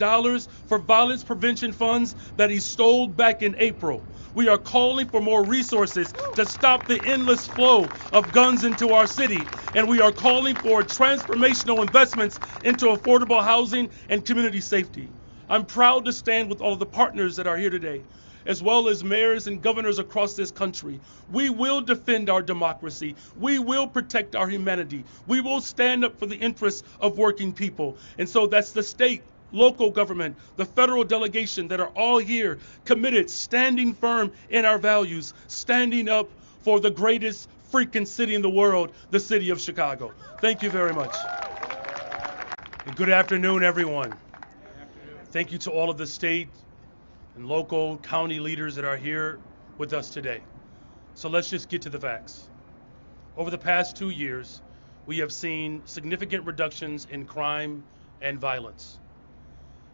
for violence prevention funds that he stole back in April. We are calling for more resources to stop the endless flow of guns into our city. And we are calling for transformational investments into affordable housing and community safety. I'm proud to stand with all of the partners that are here today, as well as mayors and governors across this country. We will defend our democracy. We will protect our humanity. We will stand up for the interests of working people. And so that's the state, local government, the federal delegation that are all here committed, standing firm in our values, standing up for the greatest freaking city in the world, the city of Chicago. Thank you very much. And good afternoon, everyone. Thank you to all of the state and local county leaders that are here with us today. So let's just get to the facts. Over the past 2 years, we have seen significant reductions in crime and violence.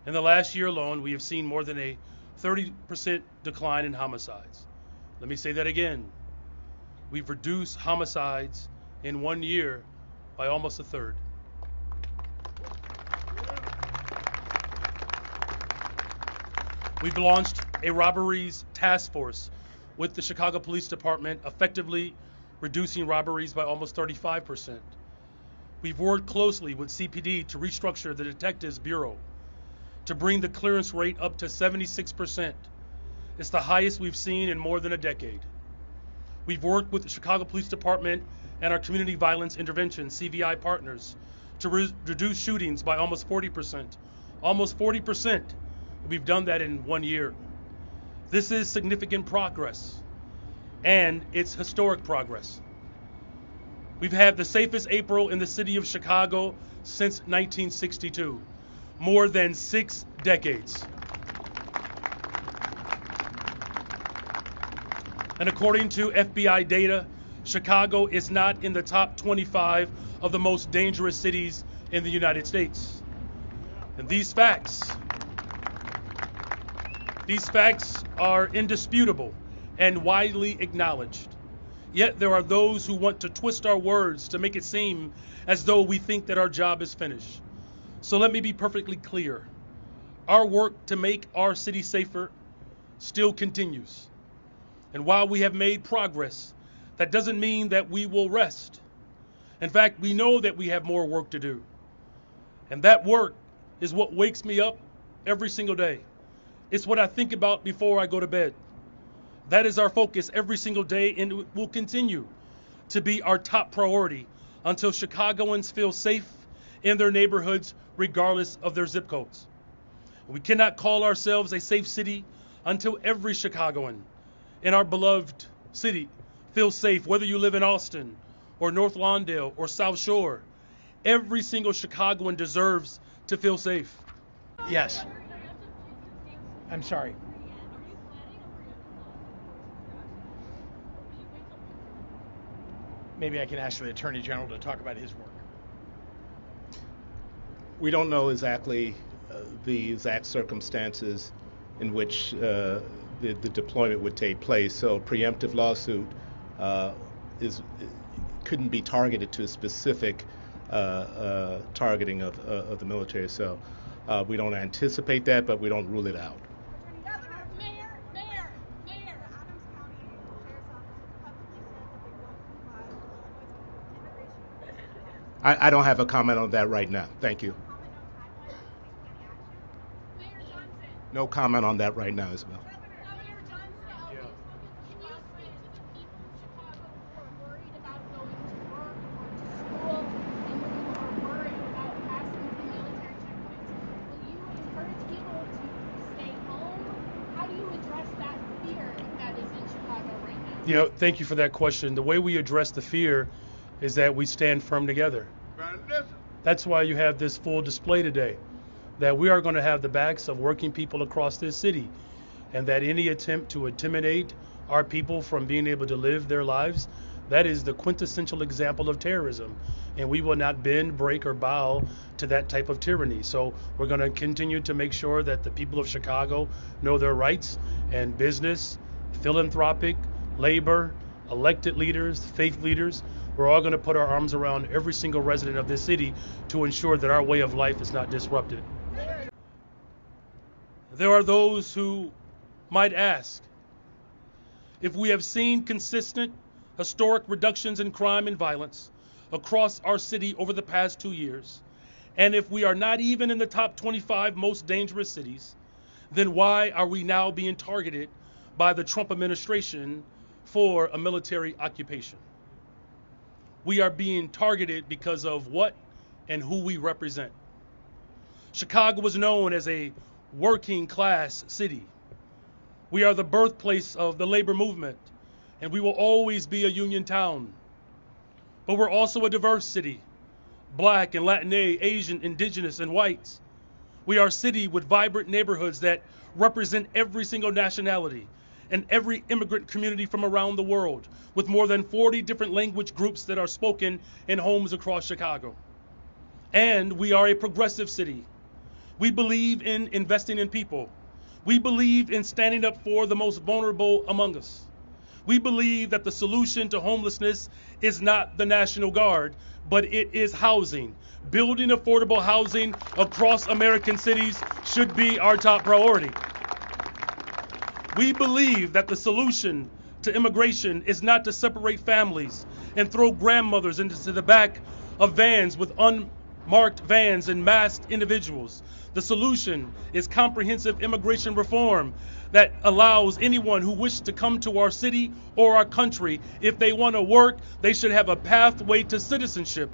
In the last year alone, we have seen more than a 30% decline in homicides. Let me say that again. We've reduced homicides in 1 year by almost a third. We've launched a robberies task force with the Chicago Police Department, effectively reducing robberies by almost 35%. We've worked closely with CPD to restructure the Detectives Bureau to bring the clearance rate up to 76%. It's the highest we've seen in more than a decade. We've worked with the Chicago Police Department and our Community Violence Intervention, CVI partners, to reduce shootings by almost 40%. Almost 40%. We've done that in 1 year. This is significant progress, and it's historic progress. We've had the safest April in the city of Chicago since 1962, more than 6 decades. And according to FBI data, Chicago is not in the top 25 of the most dangerous cities in the United States. And these facts are indisputable and widely acknowledged. Yet there are those who want to twist our words to make it seem as though we think that our job is finished. So let me be perfectly clear. Our work to make our city safer still continues. And while we have made progress, that doesn't mean that we will rest. In fact, we know that we have more work to do. And that work is what wakes me up every single day. It's what I think about before I go to bed. That is our focus every single day, and it will continue. to be our top priority until Chicagoans feel safe in their neighborhoods, regardless of their zip codes. We cannot call ourselves a safe city until every Chicagoan in our beloved city feels safe, whether you live in Austin or North Lawndale or South Shore. Every single Chicagoan deserves to feel safe. Yes. I'm sorry. Maybe I can ask the Attorney General to talk about his work. We don't know exactly the exact circumstances in which the deployment would take place. So a preemptive lawsuit couldn't be targeted to a specific targeting of the military. So we don't anticipate that, but we don't rule it out. I don't have a comment on that right now. Thank you. No comment on that right now, Isabel. You know, thank you for that question. The way we address the fear is that we stand firm together. That's why you have this full display today, that we are going to have the backs of working people across this city, and that any attempt to intimidate our people from being able to live their lives, that is the quintessential example of terrorism. And we will not bend, break, or bow to that type of tyranny. So we're going to continue to make sure that the people of Chicago know their rights, and business, philanthropic, labor, elected leaders, faith leaders, we're all going to put our arms around every single resident of this city to ensure that our way of life is not disrupted. There are those who might ask if we have seen consistent historic reductions in crime and violence across our city over the past 2 years, and if we are not even in the top 25 most dangerous cities, then why are we now being targeted by the Trump administration for a military occupation? We are being targeted because of what and who we represent. Chicago was known as a working class city. We are the birthplace of the labor movement, and we will always be a union town. But we're also a diverse city, Black and Latinx, Asian, Indigenous, and whites. We are a city with vibrant neighborhoods that represent every single nationality and every immigrant community from around the world, with more than 40 different language groups that are spoken in homes across Chicago. And we are a progressive city. We believe in investing in people. We believe in standing up for the most vulnerable among us. We believe that the solution to homelessness is not the National Guard, but it is housing. Building affordable housing across American cities should be our top priority. We believe that the solution to immigration is not to separate families and throw grandmothers into the back of vans with unmarked vans and masked individuals. The solution is comprehensive immigration reform that allows anyone who wishes to come to our city or our country, if they want to work, they should have a pathway to citizenship.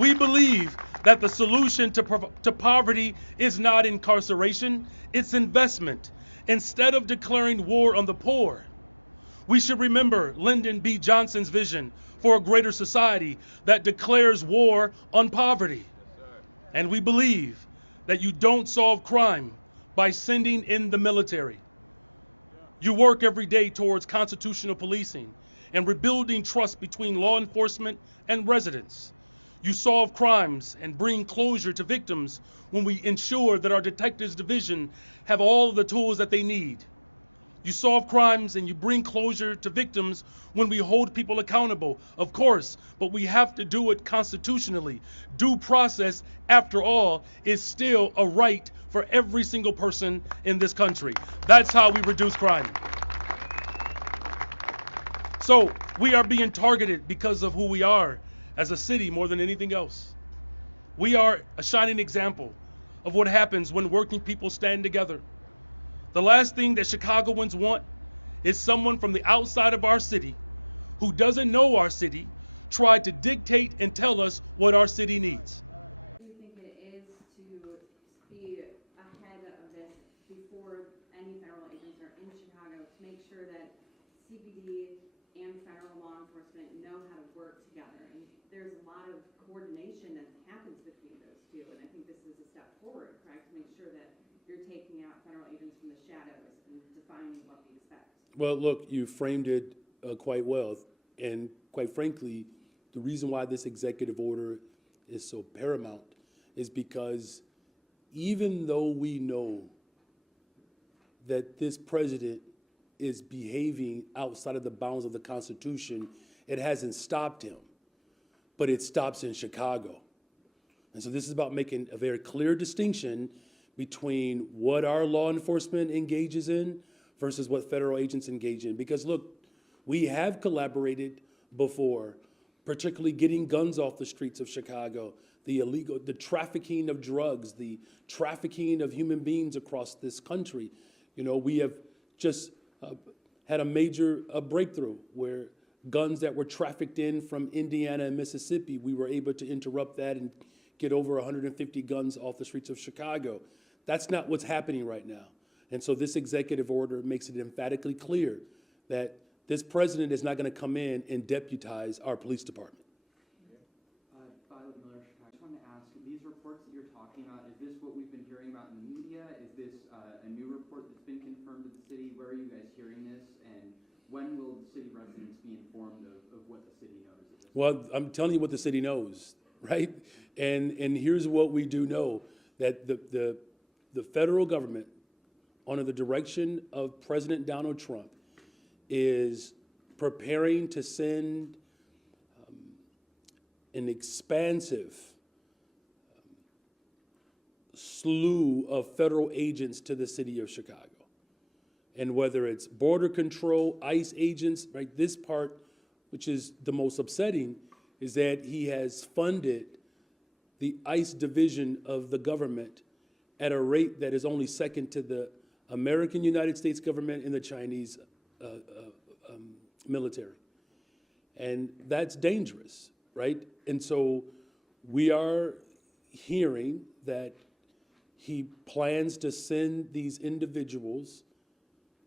We believe that the solution to poverty is not incarceration, it's investment. Instead of declaring war on the poor, we should remember Lyndon B. Johnson's vision for a greater society that declares war on poverty. And we believe that you don't solve crime by sending in the military. You work every day towards constitutional policing and rebuilding trust between law enforcement and residents. You solve crimes and bring closure to victims when we ensure that our detectives division have all of the tools that they need. You solve crimes and you bring closure to victims when we hold people accountable, of course, but we have to do it constitutionally. Due process, after all, is still a right for every single person in this country. That's how we reduce crime. So we are being targeted because of who we are as a city more than anything else. We are a shining example of what happens when working people stand together. The last thing that Chicagoans want is someone from the outside of our city who doesn't know our city tried to dictate and tell us what our city needs. Do you think it is to be ahead of this before any federal agents are in Chicago to make sure that CPD and federal law enforcement know how to work together? And there's a lot of coordination that happens between those two, and I think this is a step forward, correct, to make sure that you're taking out federal agents from the shadows and defining what we expect. Well, look, you framed it quite well, and quite frankly, the reason why this executive order is so paramount is because even though we know that this president is behaving outside of the bounds of the Constitution, it hasn't stopped him, but it stops in Chicago. And so this is about making a very clear distinction between what our law enforcement engages in versus what federal agents engage in. Because look, we have collaborated before, particularly getting guns off the streets of Chicago, the trafficking of drugs, the trafficking of human beings across this country. You know, we have just had a major breakthrough where guns that were trafficked in from Indiana and Mississippi, we were able to interrupt that and get over 150 guns off the streets of Chicago. That's not what's happening right now. And so this executive order makes it emphatically clear that this president is not going to come in and deputize our police department. Violet Miller, Chicago. I just wanted to ask, these reports that you're talking about, is this what we've been hearing about in the media? Is this a new report that's been confirmed to the city? Where are you guys hearing this? And when will city residents be informed of what the city knows? Well, I'm telling you what the city knows, right? And here's what we do know, that the federal government, under the direction of President Donald Trump, is preparing to send an expansive slew of federal agents to the city of Chicago. And whether it's border control, ICE agents, right, this part, which is the most upsetting, is that he has funded the ICE division of the government at a rate that is only second to the American United States government and the Chinese military. And that's dangerous, right? And so we are hearing that he plans to send these individuals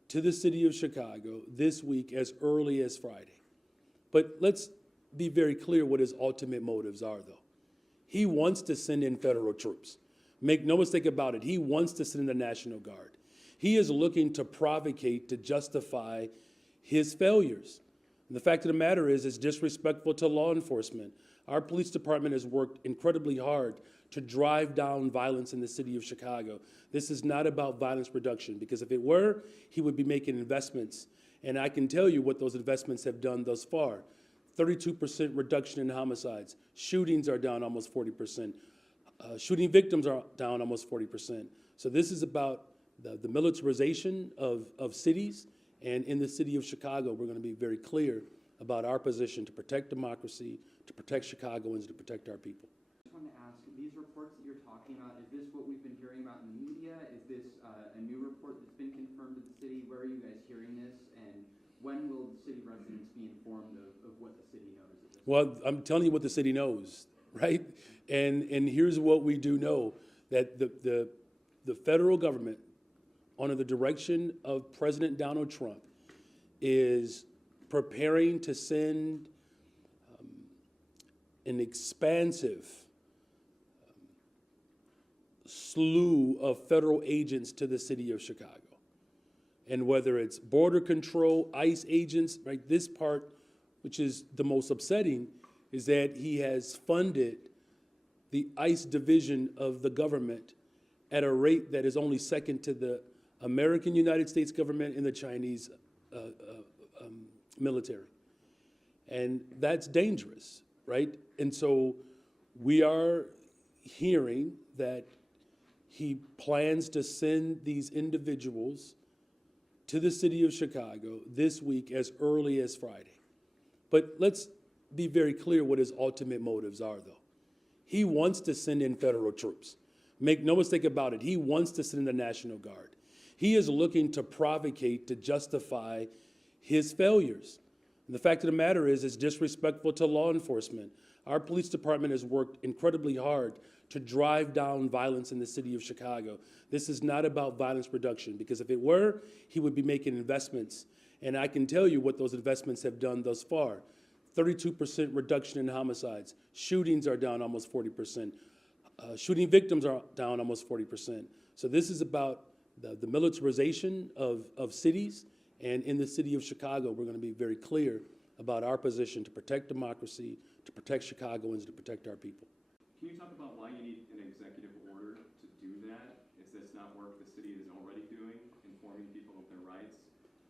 to the city of Chicago this week as early as Friday. But let's be very clear what his ultimate motives are, though. He wants to send in federal troops. Make no mistake about it, he wants to send in the National Guard. He is looking to provocate, to justify his failures. And the fact of the matter is, it's disrespectful to law enforcement. Our police department has worked incredibly hard to drive down violence in the city of Chicago. This is not about violence reduction, because if it were, he would be making investments. And I can tell you what those investments have done thus far. 32% reduction in homicides. Shootings are down almost 40%. Shooting victims are down almost 40%. So this is about the militarization of cities. And in the city of Chicago, we're going to be very clear about our position to protect democracy, to protect Chicagoans, to protect our people. I just wanted to ask, these reports that you're talking about, is this what we've been hearing about in the media? Is this a new report that's been confirmed to the city? Where are you guys hearing this? And when will city residents be informed of what the city knows? Well, I'm telling you what the city knows, right? And here's what we do know, that the federal government, under the direction of President Donald Trump, is preparing to send an expansive slew of federal agents to the city of Chicago. And whether it's border control, ICE agents, right, this part, which is the most upsetting, is that he has funded the ICE division of the government at a rate that is only second to the American United States government and the Chinese military. And that's dangerous, right? And so we are hearing that he plans to send these individuals to the city of Chicago this week as early as Friday. But let's be very clear what his ultimate motives are, though. He wants to send in federal troops. Make no mistake about it, he wants to send in the National Guard. He is looking to provocate, to justify his failures. And the fact of the matter is, it's disrespectful to law enforcement. Our police department has worked incredibly hard to drive down violence in the city of Chicago. This is not about violence reduction, because if it were, he would be making investments. And I can tell you what those investments have done thus far. 32% reduction in homicides. Shootings are down almost 40%. Shooting victims are down almost 40%. So this is about the militarization of cities. And in the city of Chicago, we're going to be very clear about our position to protect democracy, to protect Chicagoans, to protect our people. Can you talk about why you need an executive order to do that? Is this not work the city is already doing, informing people of their rights?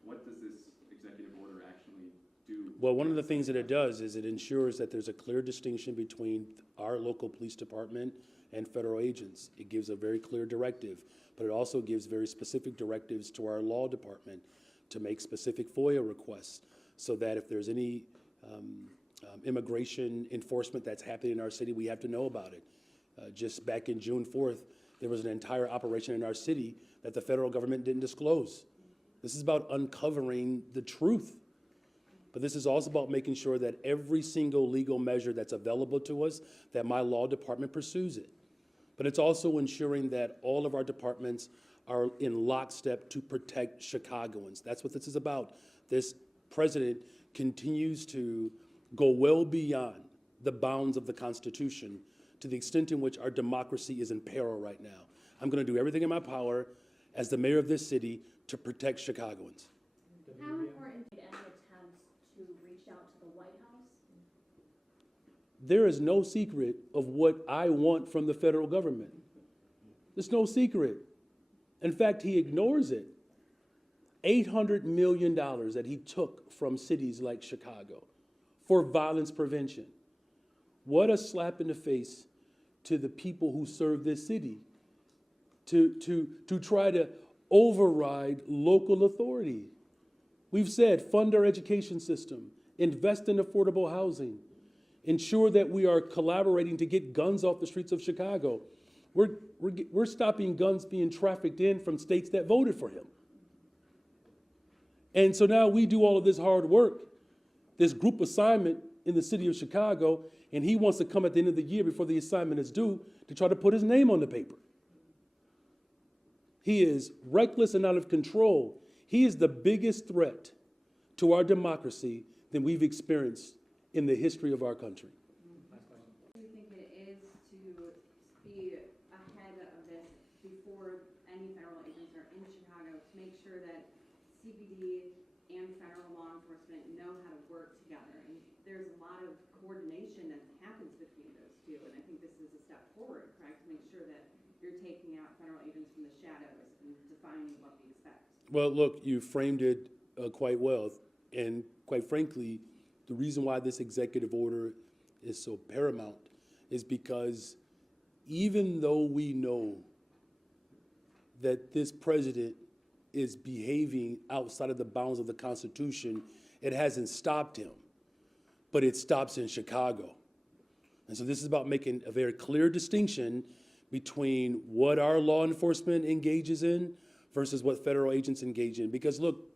What does this executive order actually do? Well, one of the things that it does is it ensures that there's a clear distinction between our local police department and federal agents. It gives a very clear directive, but it also gives very specific directives to our law department to make specific FOIA requests, so that if there's any immigration enforcement that's happening in our city, we have to know about it. Just back in June 4th, there was an entire operation in our city that the federal government didn't disclose. This is about uncovering the truth. But this is also about making sure that every single legal measure that's available to us, that my law department pursues it. But it's also ensuring that all of our departments are in lockstep to protect Chicagoans. That's what this is about. This president continues to go well beyond the bounds of the Constitution to the extent in which our democracy is in peril right now. I'm going to do everything in my power as the mayor of this city to protect Chicagoans. How important did any attempts to reach out to the White House? There is no secret of what I want from the federal government. There's no secret. In fact, he ignores it. $800 million that he took from cities like Chicago for violence prevention. What a slap in the face to the people who serve this city to try to override local authority. We've said fund our education system, invest in affordable housing, ensure that we are collaborating to get guns off the streets of Chicago. We're stopping guns being trafficked in from states that voted for him. And so now we do all of this hard work, this group assignment in the city of Chicago, and he wants to come at the end of the year before the assignment is due to try to put his name on the paper. He is reckless and out of control. He is the biggest threat to our democracy than we've experienced in the history of our country. Do you think it is to be ahead of this before any federal agents are in Chicago to make sure that CBD and federal law enforcement know how to work together? And there's a lot of coordination that happens between those two, and I think this is a step forward, correct, to make sure that you're taking out federal agents from the shadows and defining what we expect. Well, look, you framed it quite well, and quite frankly, the reason why this executive order is so paramount is because even though we know that this president is behaving outside of the bounds of the Constitution, it hasn't stopped him, but it stops in Chicago. And so this is about making a very clear distinction between what our law enforcement engages in versus what federal agents engage in. Because look,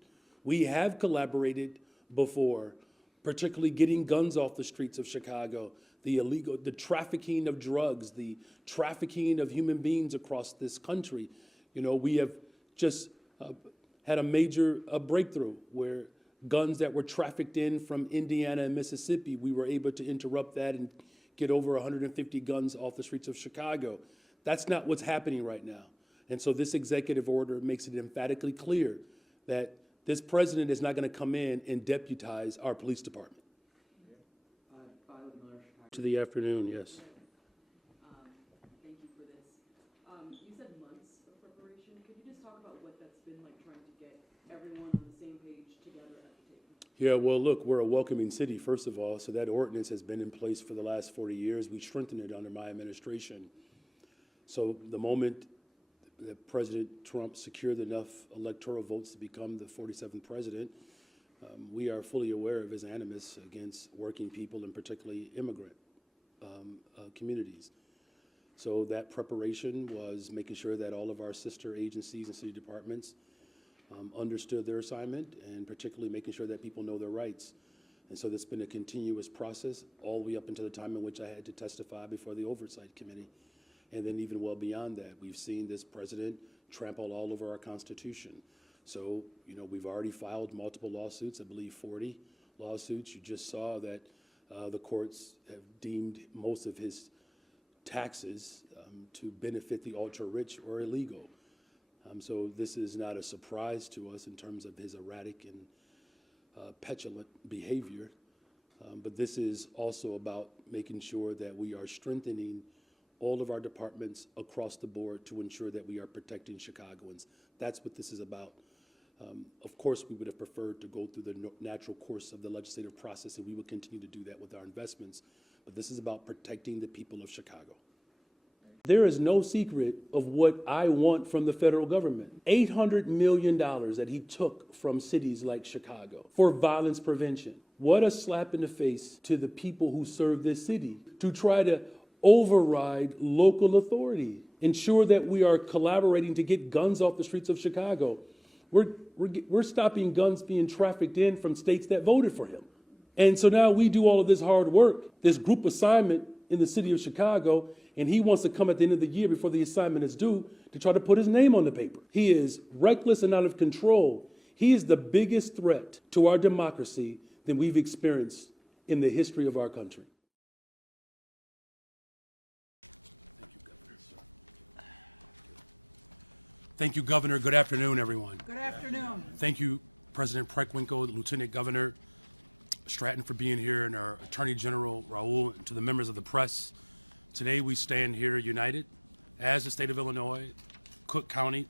we have collaborated before, particularly getting guns off the streets of Chicago, the trafficking of drugs, the trafficking of human beings across this country. You know, we have just had a major breakthrough where guns that were trafficked in from Indiana and Mississippi, we were able to interrupt that and get over 150 guns off the streets of Chicago. That's not what's happening right now. And so this executive order makes it emphatically clear that this president is not going to come in and deputize our police department. To the afternoon, yes. Thank you for this. You said months of preparation. Could you just talk about what that's been like trying to get everyone on the same page together at the table? Yeah, well, look, we're a welcoming city, first of all, so that ordinance has been in place for the last 40 years. We strengthened it under my administration. So the moment that President Trump secured enough electoral votes to become the 47th president, we are fully aware of his animus against working people and particularly immigrant communities. So that preparation was making sure that all of our sister agencies and city departments understood their assignment, and particularly making sure that people know their rights. And so that's been a continuous process all the way up until the time in which I had to testify before the Oversight Committee. And then even well beyond that, we've seen this president trample all over our Constitution. So, you know, we've already filed multiple lawsuits, I believe 40 lawsuits. You just saw that the courts have deemed most of his taxes to benefit the ultra-rich or illegal. So this is not a surprise to us in terms of his erratic and petulant behavior. But this is also about making sure that we are strengthening all of our departments across the board to ensure that we are protecting Chicagoans. That's what this is about. Of course, we would have preferred to go through the natural course of the legislative process, and we will continue to do that with our investments. But this is about protecting the people of Chicago. There is no secret of what I want from the federal government. $800 million that he took from cities like Chicago for violence prevention. What a slap in the face to the people who serve this city to try to override local authority, ensure that we are collaborating to get guns off the streets of Chicago. We're stopping guns being trafficked in from states that voted for him. And so now we do all of this hard work, this group assignment in the city of Chicago, and he wants to come at the end of the year before the assignment is due to try to put his name on the paper. He is reckless and out of control. He is the biggest threat to our democracy than we've experienced in the history of our country. Thank you, Governor. Good afternoon, everyone. Good afternoon. Thank you, President Preckwinkle, Lieutenant Governor Stratton for being here, and our Attorney General Raul, and to the members of the press. Today we stand here united as the state of Illinois, Cook County,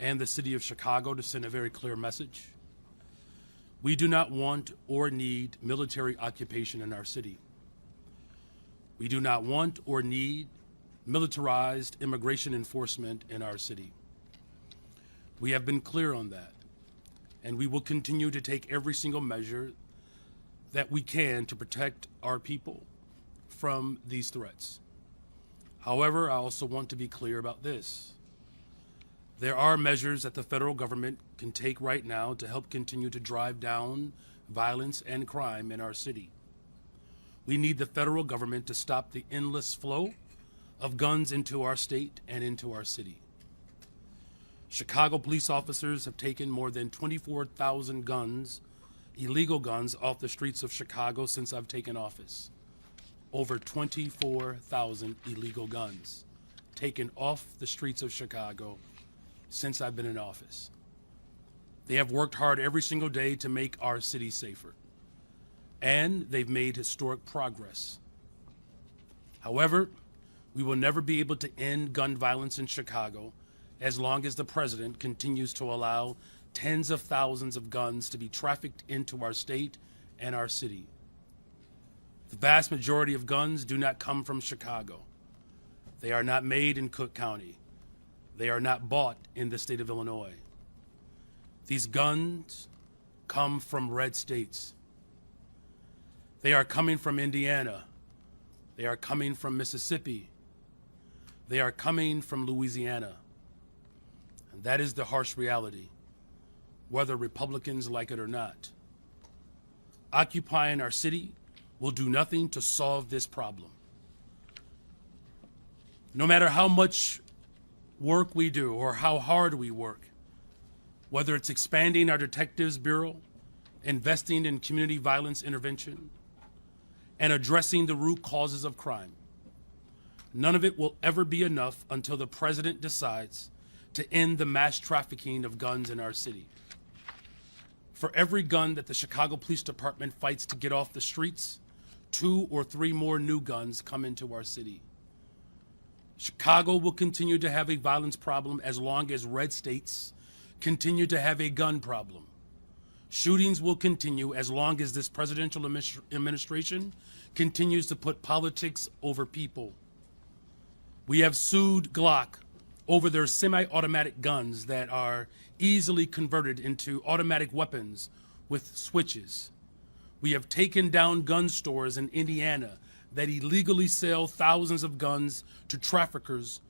and the city of Chicago to send a very clear message. We do not want or need military occupation in our city. We do not want or need militarized immigration enforcement in our city. We have been clear on that, and we will continue to take every single measure that we can to protect our people from these threats. However, I also want to be clear about this. There are measures that the federal government can take right now to help continue to drive down violence and crime in our city. We need the federal government to stop the endless flow of guns into our state and into our city. Chicago police officers have taken more than 24,000 guns, illegal guns, off the streets of Chicago since I've taken office. Over 24,000 illegal guns taken off the streets of Chicago since I've been in office. They have worked hard every single day to make our city safer, and they've made historic progress. However, we will never be able to end gun violence in Chicago as long as the president continues to allow tens of thousands of guns to be trafficked into our state and our city. The vast majority of guns do not come from Chicago. They are not made in Cook County. They are not bought in the state of Illinois. These guns come from red states. They are coming from Indiana. They are coming from Mississippi. They are coming from Louisiana. And that is the harsh reality, whether Republicans like it or not. Occupying our city will do nothing to solve this problem. No matter how much work we do or how hard we work, whether it's expanding our Detectives Bureau, investing in community violence intervention, and addressing the root causes of crime, none of it will ever be enough until the president decides to end the mass trafficking of guns in our city. For every gun that the Chicago Police Department fights to get off the streets, 2 or 3 more new guns come into our city. Chicago will continue to have a violence problem as long as red states continue to have a gun problem. Shootings will continue as long as this presidential administration continues to put politics over people. We have sued Glock over their semi-automatic guns that are easily converted into automatic weapons with switches. We have taken down gun stores in Indiana that illegally sell thousands of guns to traffickers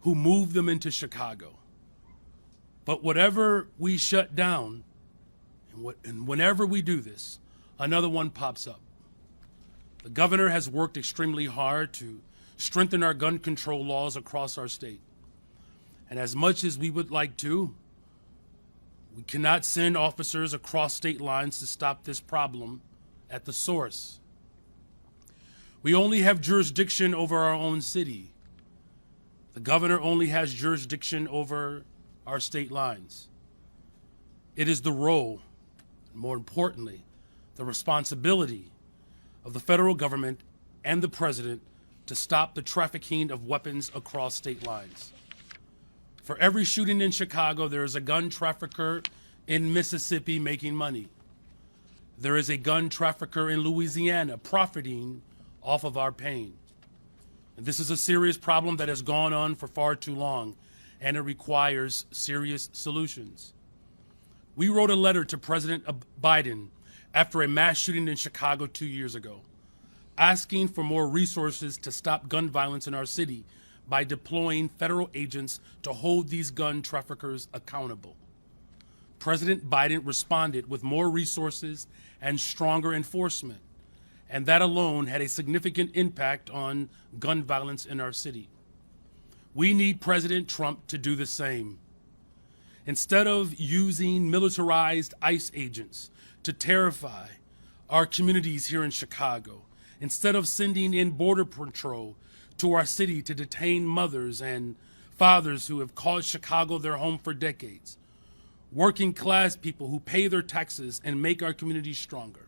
who move them into Chicago. But whatever we shut down, and whenever we do this, another one pops up. The governor has worked extremely hard to strengthen our gun control laws across our state. And as much as we would like to, we cannot send officers across state lines to stop this problem at the source. We only have jurisdiction over our own city. The governor only has jurisdiction over our state lines. It is the role, and more importantly, the responsibility of the federal government and the president to stop the trafficking of weapons across state lines. For every shooting in Chicago, there is a gun trafficker in Mississippi making money. There is a gun trafficker in Louisiana profiting off of our pain. And this is a serious problem that has gone on for far too long, and it requires serious solutions. We wrote a letter to President Biden after a mass shooting in Chicago 2 years ago, asking for more resources to stop gun violence in our city by deploying federal agents to hold these gun traffickers accountable. President Biden responded with more resources and stronger enforcement, and that alone had a significant impact on gun violence in our city. We need President Trump to do the same. Instead of using militarized ICE agents to terrify our communities here in Chicago, instead of sending in Border Patrol to our city to detain mothers and fathers who have called Chicago their home for decades, working class people who pay their taxes and make our communities stronger,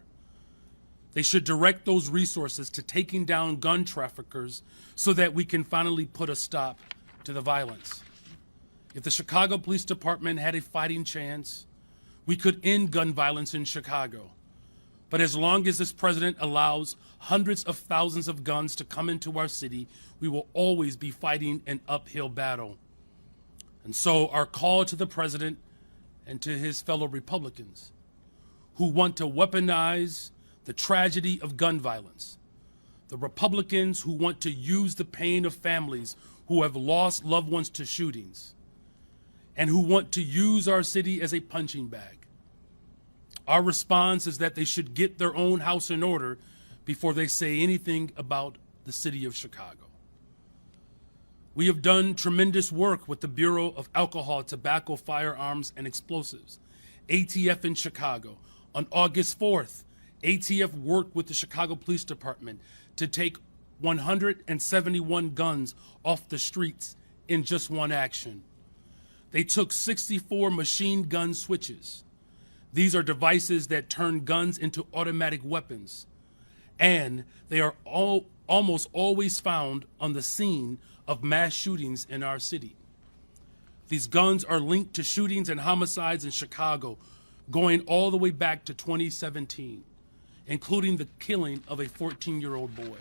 they should direct those resources to taking down gun traffickers so that we can finally put a stop to the violence. If the Chicago Police Department had a fighting chance, we could end gun violence in Chicago. But as long as this president allows hundreds of thousands of guns to come into our city, we will always be fighting an uphill battle. And so our call to the president and to his fellow Republicans who want to weaponize the tragedy of gun violence, the Republicans who want to use the pain of families who have lost loved ones to shootings, and who want to use our city as a punching bag. Our response is that they should get their own house in order before they say anything about the city of Chicago. We have done tremendous work with the Bureau of Alcohol, Tobacco, Firearms, and Explosives, ATF in Chicago. On August 4th, ATF worked with the Chicago Police Department to take 171 guns off the streets in just one action. They took 64 machine gun switches. These are devices that turn guns into automatic weapons, and they are almost always found on the scene of mass shootings in our city. These guns are linked to shootings and homicides in Chicago going all the way back to 2017, including the killing of a 14-year-old boy.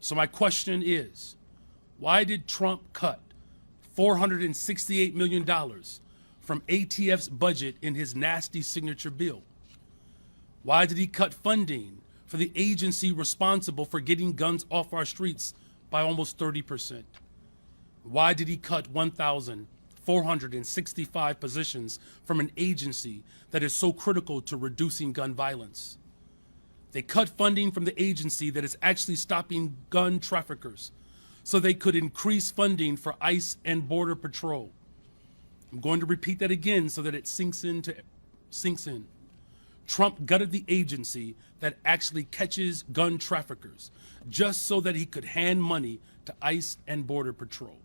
So my question is, why did Trump cut $468 million from ATF's budget in his nasty signature bill? Why did he cut funding for the agency responsible for getting guns off our streets by almost 30%? Why did he cut 1,465 positions from an agency that is so critical to reducing gun violence? They cut funding from the agency that is actually stopping gun traffickers so they could increase funding for ICE and Border Patrol. I'm going to repeat that again so that it sinks in. Trump gutted the agency that actually catches gun traffickers just so that he could hand money to ICE and Border Patrol.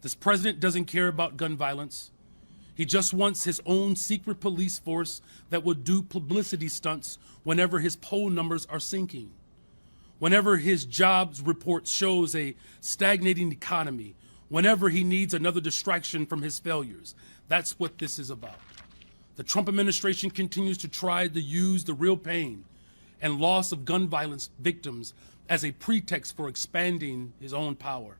This president doesn't care about gun violence. He just wants his own secret police force that will do publicity stunts whenever his poll numbers are sinking, whenever his jobs report shows a stagnating economy, whenever he needs another distraction from his failures. That's what this is about. The Trump administration continues to try to use the real pain and loss of gun violence victims as a pretext for expanding his own power.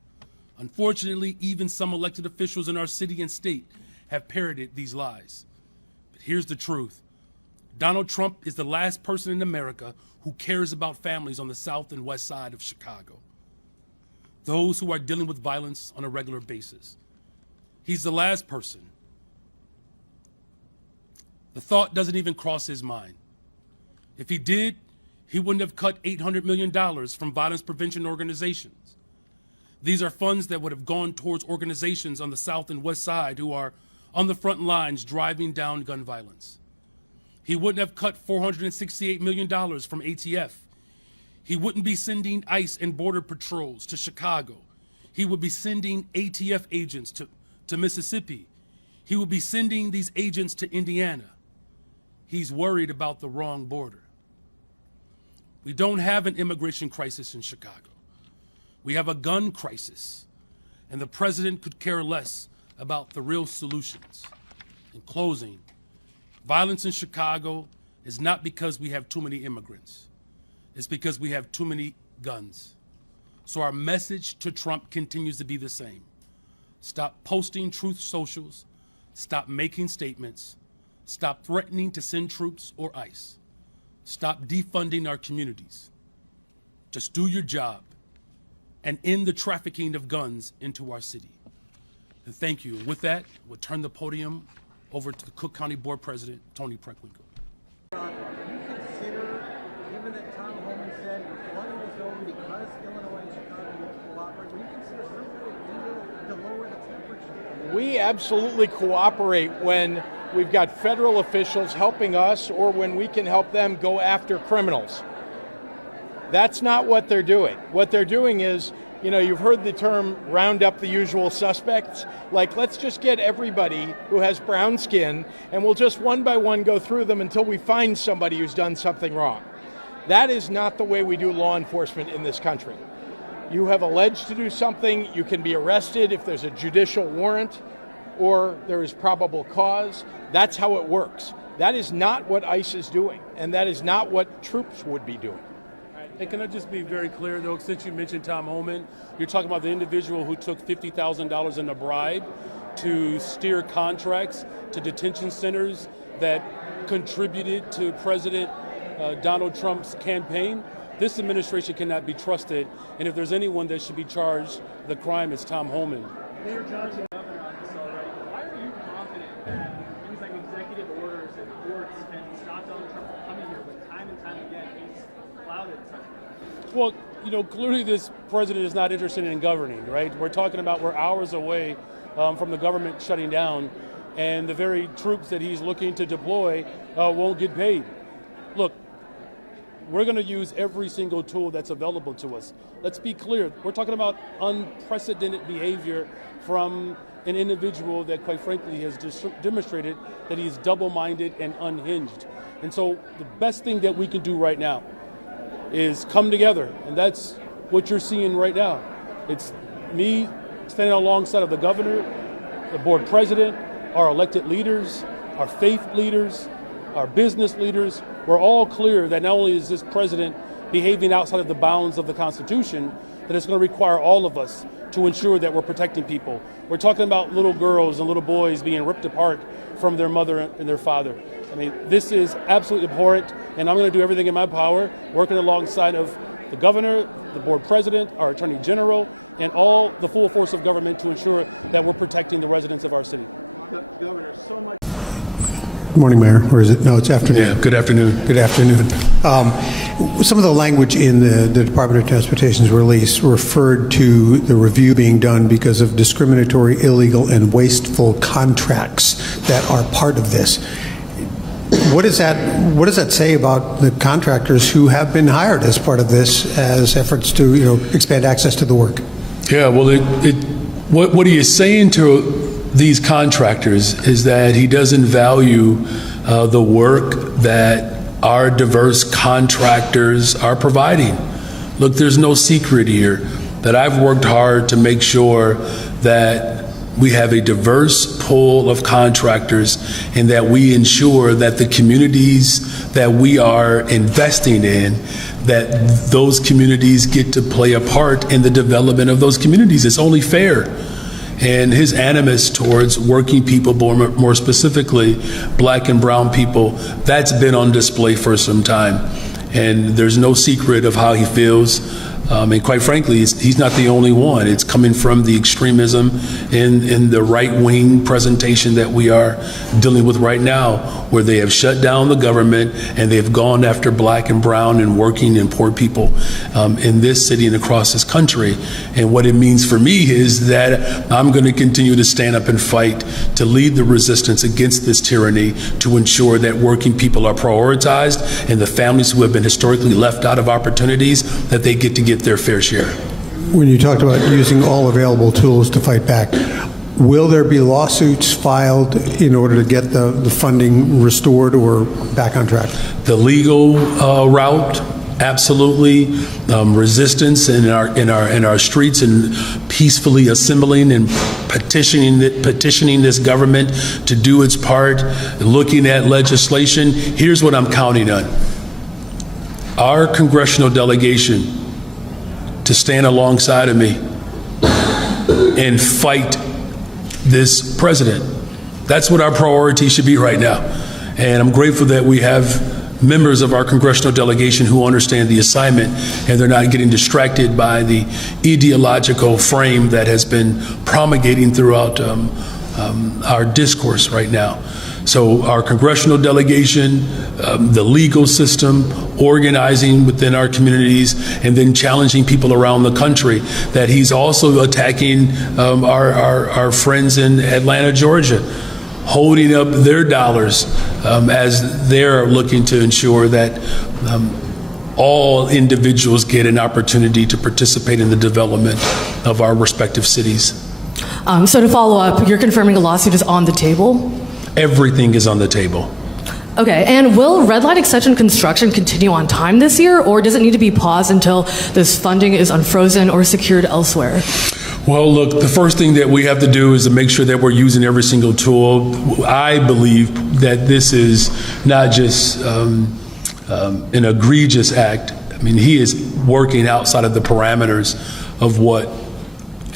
Unfortunately, even some elected officials in our city and state have parroted these lies. But here's the truth. Donald Trump is the last person in America who cares about families on the south and west side of Chicago, those who are dealing with violence on a regular basis. He's the last person The thought doesn't even cross his mind. If he did, he wouldn't have cut $800 million from violence prevention organizations. These are funds that would have gone towards organizations on the South and West Side who are on the front lines driving down gun violence. He wouldn't have cut $468 million from ATF. He wouldn't be sending ICE and Border Patrols to Chicago. He would be sending ATF agents to Mississippi. He would be sending these agents to Indiana. He's worried about the wrong border. We don't have an immigration crisis in Chicago. We have a gun crisis, and the president could care less about the real solutions. In closing, violence in Chicago is not because we have too many immigrants. It's because we have too many guns. So our message to Trump continues to be the same. Stop posting truth socials. Stop making statements. Stop threatening to send troops or ICE. Stop defunding our communities. Just do your job and end the trafficking of guns into our city. And thank you. With that, we'll turn the podium over to the Cook County Board President, Tony Preckwinkle. Do you consider, given that Tom Homan said flooding the zone because Illinois and Chicago won't cooperate, will you consider some sort of deal to lower the temperature? We absolutely cooperate when we've got federal officials helping us or when we can help them go after criminals. That's not what they're doing. What they're doing is, you know, you've heard the term round up the usual suspects. Like, let's just get everybody who has brown skin and we'll just one by one go through them until we find somebody who's done something wrong. That is not the way we do law enforcement in this country. You have alleged to do something, you can be arrested if there's a judicial warrant or there is probable cause. That's how it works. That is not what ICE is doing, and that is not what troops would be doing. And can I just be very clear, though, since you mentioned Tom Homan, you're talking about the individual who took $50,000 in a bribe to steer contracts to detention centers that contributed to President Donald Trump's campaign. This administration cannot be trusted, and if there's anyone that should be charged, the crime is Tom Homan. Mayor Johnson, governor on this already, but why are you confident that things like executive orders and courts can stop Donald Trump from coming here when time and time again he's flouted such? Well, you know, clearly this president is not interested in governing, right? We're talking about we're hours away from the government shutting down, and the very troops that he's looking to deploy won't get paid. Look, we're going to use every single tool that's available to us. Let's be clear. We're talking about unprecedented behavior from an individual that, quite frankly, has demonstrated that he's double-minded and unhinged. And so the best thing that we can do right now is come together, and that's what you're seeing right now. It's me standing alongside of the governor, the board president, our elected leaders, our faith leaders, our business leaders. We're all clear that not only is this president behaving outside of the bounds of the Constitution, that it's going to require all of us to ensure that we're protecting people. We're talking about little girls and little boys being ripped apart from their mother and their father. I mean, this is absolutely abhorrent, and I'm going to do everything in my power, working alongside of the governor, the board president, our attorney general, and all the full force of government to ensure that we're protecting the residents of our city. Governor, so much. Good morning, Mayor. Or is it? No, it's afternoon. Yeah, good afternoon. Good afternoon. Some of the language in the Department of Transportation's release referred to the review being done because of discriminatory, illegal, and wasteful contracts that are part of this. What does that say about the contractors who have been hired as part of this as efforts to expand access to the work? Yeah, well, what he is saying to these contractors is that he doesn't value the work that our diverse contractors are providing. Look, there's no secret here that I've worked hard to make sure that we have a diverse pool of contractors and that we ensure that the communities that we are investing in, that those communities get to play a part in the development of those communities. It's only fair. And his animus towards working people, more specifically black and brown people, that's been on display for some time. And there's no secret of how he feels And quite frankly, he's not the only one. It's coming from the extremism in the right-wing presentation that we are dealing with right now, where they have shut down the government and they have gone after black and brown and working and poor people in this city and across this country. And what it means for me is that I'm going to continue to stand up and fight to lead the resistance against this tyranny, to ensure that working people are prioritized and the families who have been historically left out of opportunities, that they get to get their fair share. When you talked about using all available tools to fight back, will there be lawsuits filed in order to get the funding restored or back on track? The legal route, absolutely. Resistance in our streets and peacefully assembling and petitioning this government to do its part, looking at legislation. Here's what I'm counting on. Our congressional delegation to stand alongside of me and fight this president. That's what our priority should be right now. And I'm grateful that we have members of our congressional delegation who understand the assignment and they're not getting distracted by the ideological frame that has been promulgating throughout our discourse right now. So our congressional delegation, the legal system, organizing within our communities, and then challenging people around the country, that he's also attacking our friends in Atlanta, Georgia, holding up their dollars as they're looking to ensure that all individuals get an opportunity to participate in the development of our respective cities. So to follow up, you're confirming a lawsuit is on the table? Everything is on the table. Okay, and will red line extension construction continue on time this year, or does it need to be paused until this funding is unfrozen or secured elsewhere? Well, look, the first thing that we have to do is to make sure that we're using every single tool. I believe that this is not just an egregious act. I mean, he is working outside of the parameters of what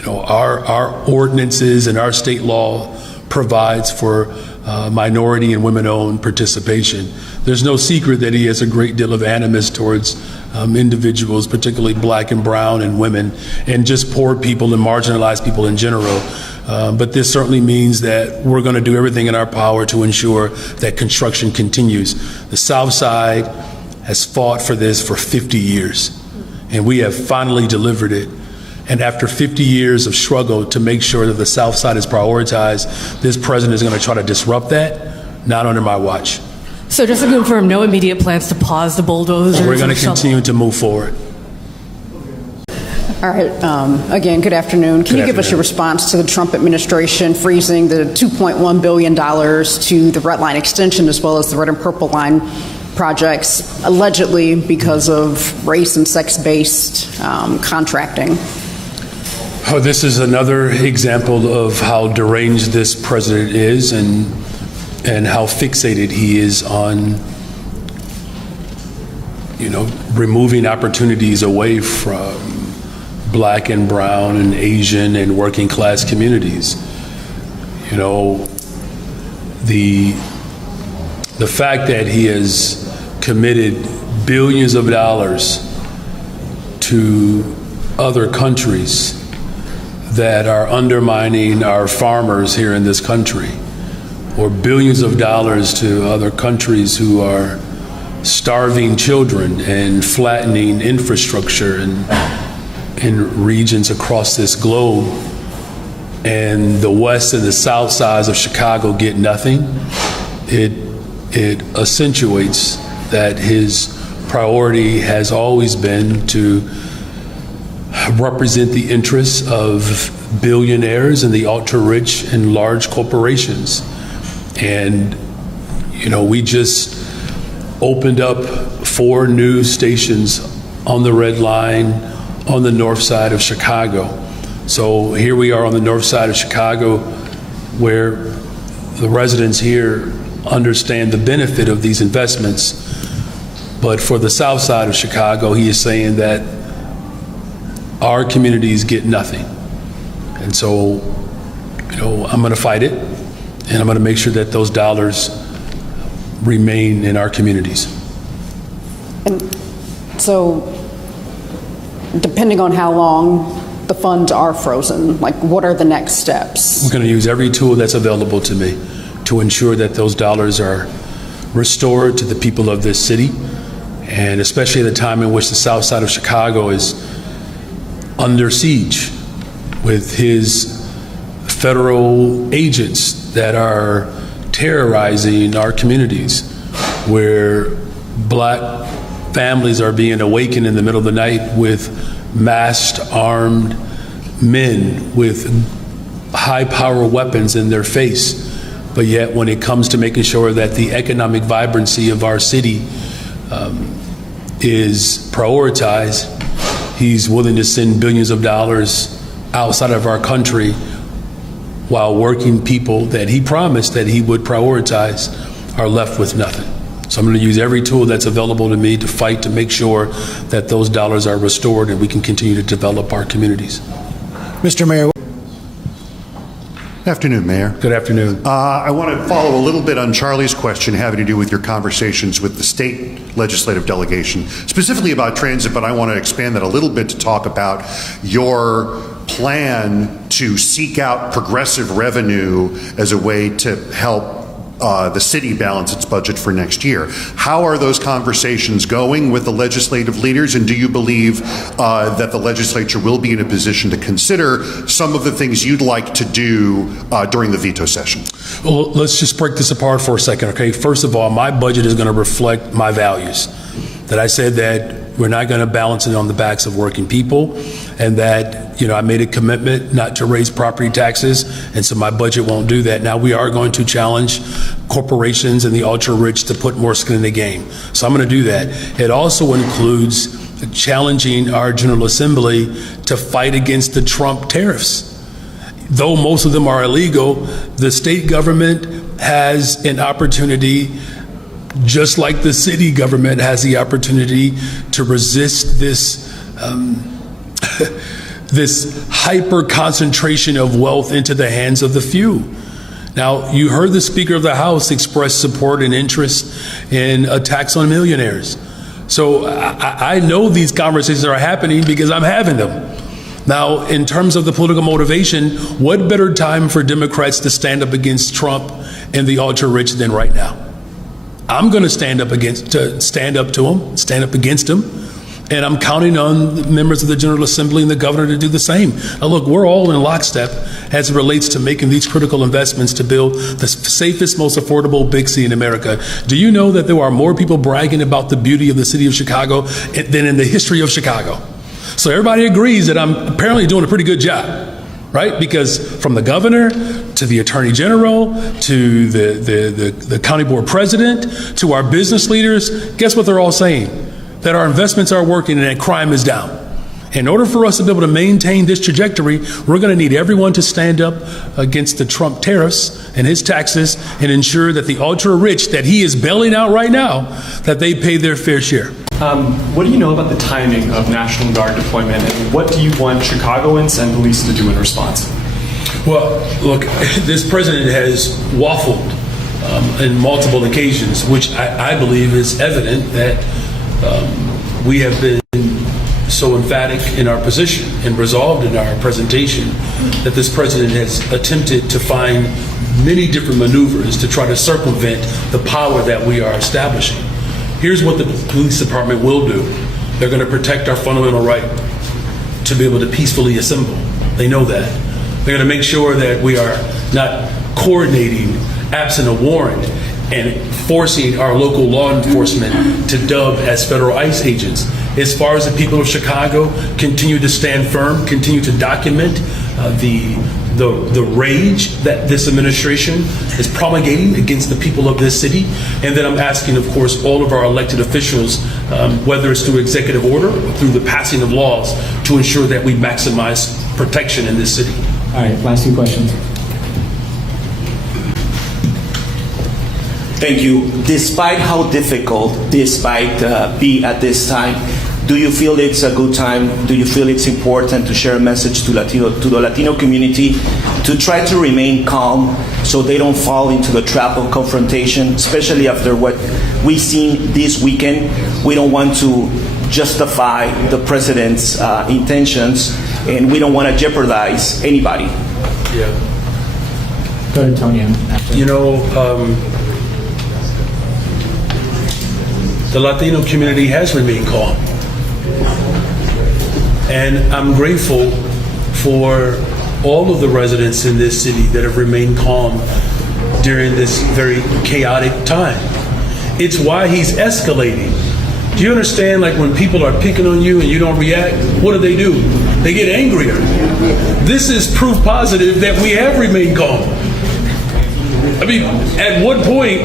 our ordinances and our state law provides for minority and women-owned participation. There's no secret that he has a great deal of animus towards individuals, particularly black and brown and women, and just poor people and marginalized people in general. But this certainly means that we're going to do everything in our power to ensure that construction continues. The South Side has fought for this for 50 years, and we have finally delivered it. And after 50 years of struggle to make sure that the South Side is prioritized, this president is going to try to disrupt that, not under my watch. So just to confirm, no immediate plans to pause the bulldozers? We're going to continue to move forward. All right. Again, good afternoon. Can you give us your response to the Trump administration freezing the $2.1 billion to the Red Line extension as well as the Red and Purple Line projects, allegedly because of race and sex-based contracting? Oh, this is another example of how deranged this president is and how fixated he is on, removing opportunities away from black and brown and Asian and working class communities. The fact that he has committed billions of dollars to other countries that are undermining our farmers here in this country, or billions of dollars to other countries who are starving children and flattening infrastructure in regions across this globe, and the west and the south sides of Chicago get nothing, it accentuates that his priority has always been to represent the interests of billionaires and the ultra-rich and large corporations. And, we just opened up 4 new stations on the Red Line on the north side of Chicago. So here we are on the north side of Chicago, where the residents here understand the benefit of these investments. But for the south side of Chicago, he is saying that our communities get nothing. And so, I'm going to fight it, and I'm going to make sure that those dollars remain in our communities. And so, depending on how long the funds are frozen, like what are the next steps? We're going to use every tool that's available to me to ensure that those dollars are restored to the people of this city, and especially at a time in which the south side of Chicago is under siege with his federal agents that are terrorizing our communities, where black families are being awakened in the middle of the night with masked, armed men with high-power weapons in their face. But yet, when it comes to making sure that the economic vibrancy of our city is prioritized, he's willing to send billions of dollars outside of our country while working people that he promised that he would prioritize are left with nothing. So I'm going to use every tool that's available to me to fight to make sure that those dollars are restored and we can continue to develop our communities. Mr. Mayor. Afternoon, Mayor. Good afternoon. I want to follow a little bit on Charlie's question having to do with your conversations with the state legislative delegation, specifically about transit, but I want to expand that a little bit to talk about your plan to seek out progressive revenue as a way to help the city balance its budget for next year. How are those conversations going with the legislative leaders, and do you believe that the legislature will be in a position to consider some of the things you'd like to do during the veto session? Well, let's just break this apart for a second, okay? First of all, my budget is going to reflect my values. That I said that we're not going to balance it on the backs of working people, and that, I made a commitment not to raise property taxes, and so my budget won't do that. Now, we are going to challenge corporations and the ultra-rich to put more skin in the game. So I'm going to do that. It also includes challenging our General Assembly to fight against the Trump tariffs. Though most of them are illegal, the state government has an opportunity, just like the city government has the opportunity, to resist this this hyper concentration of wealth into the hands of the few. Now, you heard the Speaker of the House express support and interest in a tax on millionaires. So I know these conversations are happening because I'm having them. Now, in terms of the political motivation, what better time for Democrats to stand up against Trump and the ultra-rich than right now? I'm going to stand up against him, and I'm counting on the members of the General Assembly and the governor to do the same. Now, look, we're all in lockstep as it relates to making these critical investments to build the safest, most affordable big city in America. Do you know that there are more people bragging about the beauty of the city of Chicago than in the history of Chicago? So everybody agrees that I'm apparently doing a pretty good job, right? Because from the governor to the attorney general to the county board president to our business leaders, guess what they're all saying? That our investments are working and that crime is down. In order for us to be able to maintain this trajectory, we're going to need everyone to stand up against the Trump tariffs and his taxes and ensure that the ultra-rich that he is bailing out right now, that they pay their fair share. What do you know about the timing of National Guard deployment, and what do you want Chicagoans and police to do in response? Well, look, this president has waffled on multiple occasions, which I believe is evident that we have been so emphatic in our position and resolved in our presentation that this president has attempted to find many different maneuvers to try to circumvent the power that we are establishing. Here's what the police department will do. They're going to protect our fundamental right to be able to peacefully assemble. They know that. They're going to make sure that we are not coordinating absent a warrant and forcing our local law enforcement to dub as federal ICE agents. As far as the people of Chicago continue to stand firm, continue to document the rage that this administration is promulgating against the people of this city. And then I'm asking, of course, all of our elected officials, whether it's through executive order or through the passing of laws, to ensure that we maximize protection in this city. All right, last two questions. Thank you. Despite how difficult this might be at this time, do you feel it's a good time? Do you feel it's important to share a message to the Latino community to try to remain calm so they don't fall into the trap of confrontation, especially after what we've seen this weekend? We don't want to justify the president's intentions, and we don't want to jeopardize anybody. Yeah. Go ahead, Tony. You know, the Latino community has remained calm. And I'm grateful for all of the residents in this city that have remained calm during this very chaotic time. It's why he's escalating. Do you understand, like when people are picking on you and you don't react, what do? They get angrier. This is proof positive that we have remained calm. I mean, at what point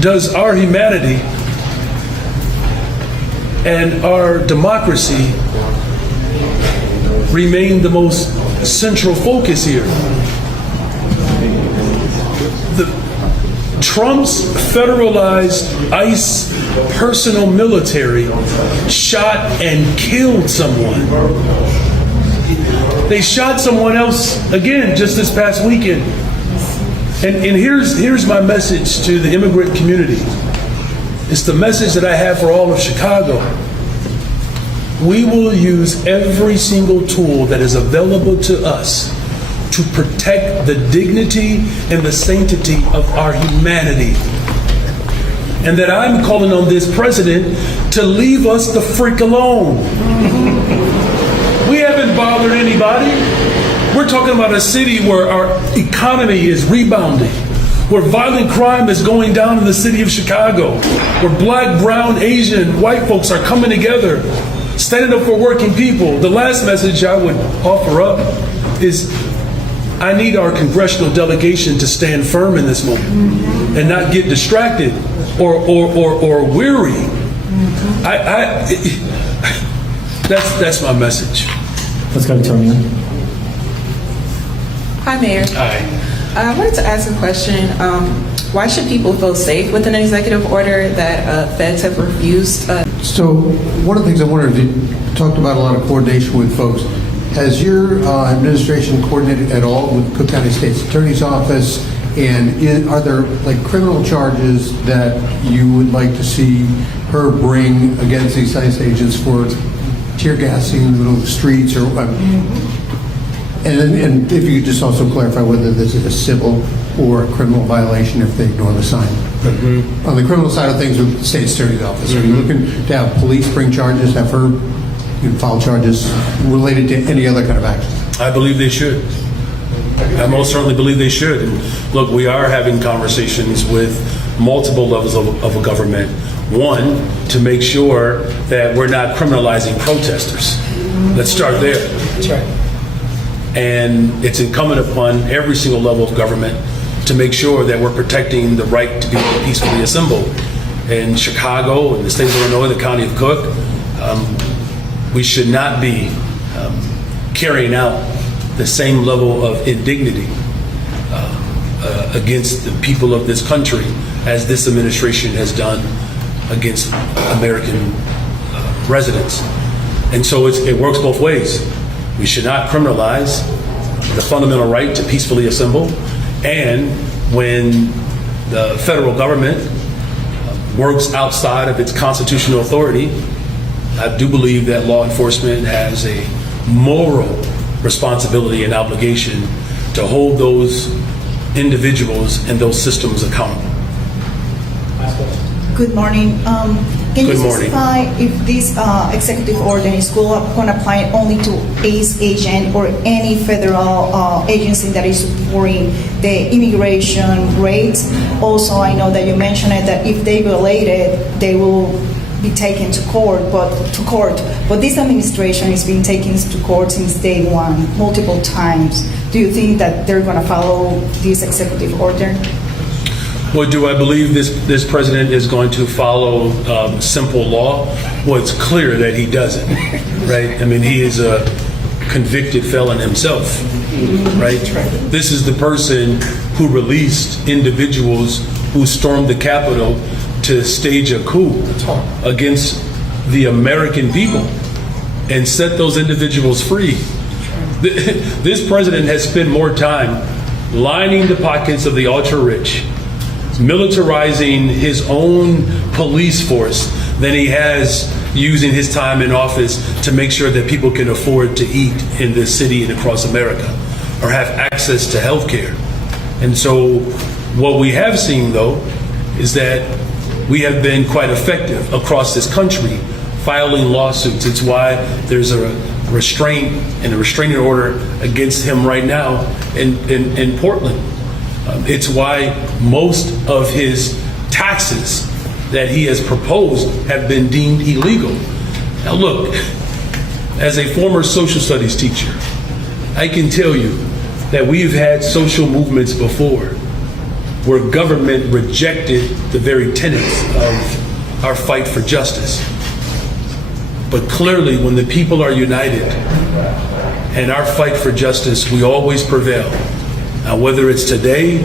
does our humanity and our democracy remain the most central focus here? Trump's federalized ICE personal military shot and killed someone. They shot someone else again just this past weekend. And here's my message to the immigrant community. It's the message that I have for all of Chicago. We will use every single tool that is available to us to protect the dignity and the sanctity of our humanity. And that I'm calling on this president to leave us the freak alone. We haven't bothered anybody. We're talking about a city where our economy is rebounding, where violent crime is going down in the city of Chicago, where black, brown, Asian, white folks are coming together, standing up for working people. The last message I would offer up is I need our congressional delegation to stand firm in this moment and not get distracted or weary. That's my message. Let's go to Tony. Hi, Mayor. Hi. I wanted to ask a question. Why should people feel safe with an executive order that feds have refused? So one of the things I wondered, you talked about a lot of coordination with folks. Has your administration coordinated at all with Cook County State's Attorney's Office? And are there like criminal charges that you would like to see her bring against these ICE agents for tear gassing little streets or? And if you could just also clarify whether this is a civil or a criminal violation if they ignore the sign. On the criminal side of things with the State's Attorney's Office, are you looking to have police bring charges, have her file charges related to any other kind of action? I believe they should. I most certainly believe they should. And look, we are having conversations with multiple levels of a government. One, to make sure that we're not criminalizing protesters. Let's start there. That's right. And it's incumbent upon every single level of government to make sure that we're protecting the right to be peacefully assembled. In Chicago, in the state of Illinois, the county of Cook, we should not be carrying out the same level of indignity against the people of this country as this administration has done against American residents. And so it works both ways. We should not criminalize the fundamental right to peacefully assemble. And when the federal government works outside of its constitutional authority, I do believe that law enforcement has a moral responsibility and obligation to hold those individuals and those systems accountable. Good morning. Can you specify if this executive order is going to apply only to ACE agent or any federal agency that is supporting the immigration rates? Also, I know that you mentioned it, that if they violate it, they will be taken to court. But this administration is being taken to court since day one, multiple times. Do you think that they're going to follow this executive order? Well, do I believe this president is going to follow simple law? Well, it's clear that he doesn't, right? I mean, he is a convicted felon himself, right? This is the person who released individuals who stormed the Capitol to stage a coup against the American people and set those individuals free. This president has spent more time lining the pockets of the ultra-rich militarizing his own police force than he has using his time in office to make sure that people can afford to eat in this city and across America, or have access to health care. And so what we have seen, though, is that we have been quite effective across this country filing lawsuits. It's why there's a restraint and a restraining order against him right now in Portland. It's why most of his taxes that he has proposed have been deemed illegal. Now look, as a former social studies teacher, I can tell you that we've had social movements before where government rejected the very tenets of our fight for justice. But clearly, when the people are united and our fight for justice, we always prevail. Now, whether it's today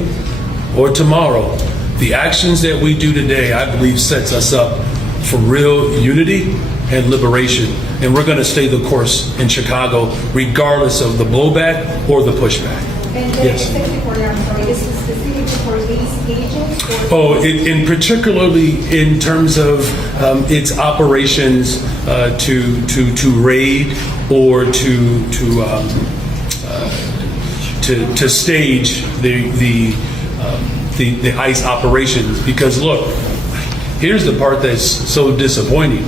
or tomorrow, the actions that we do today, I believe, sets us up for real unity and liberation. And we're going to stay the course in Chicago, regardless of the blowback or the pushback. And the executive order, I'm sorry, is specifically for ACE agents? Oh, in particularly in terms of its operations to raid or to stage the ICE operations. Because look, here's the part that's so disappointing.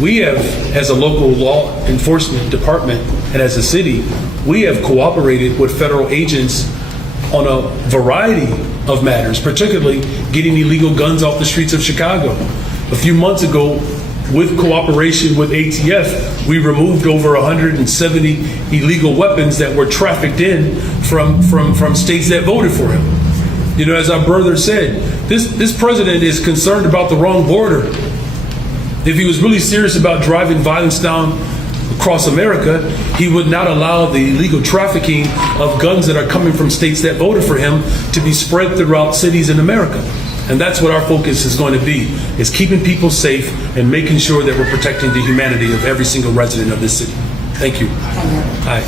We have, as a local law enforcement department and as a city, we have cooperated with federal agents on a variety of matters, particularly getting illegal guns off the streets of Chicago. A few months ago, with cooperation with ATF, we removed over 170 illegal weapons that were trafficked in from states that voted for him. You know, as our brother said, this president is concerned about the wrong border. If he was really serious about driving violence down across America, he would not allow the illegal trafficking of guns that are coming from states that voted for him to be spread throughout cities in America. And that's what our focus is going to be, is keeping people safe and making sure that we're protecting the humanity of every single resident of this city. Thank you. Hi.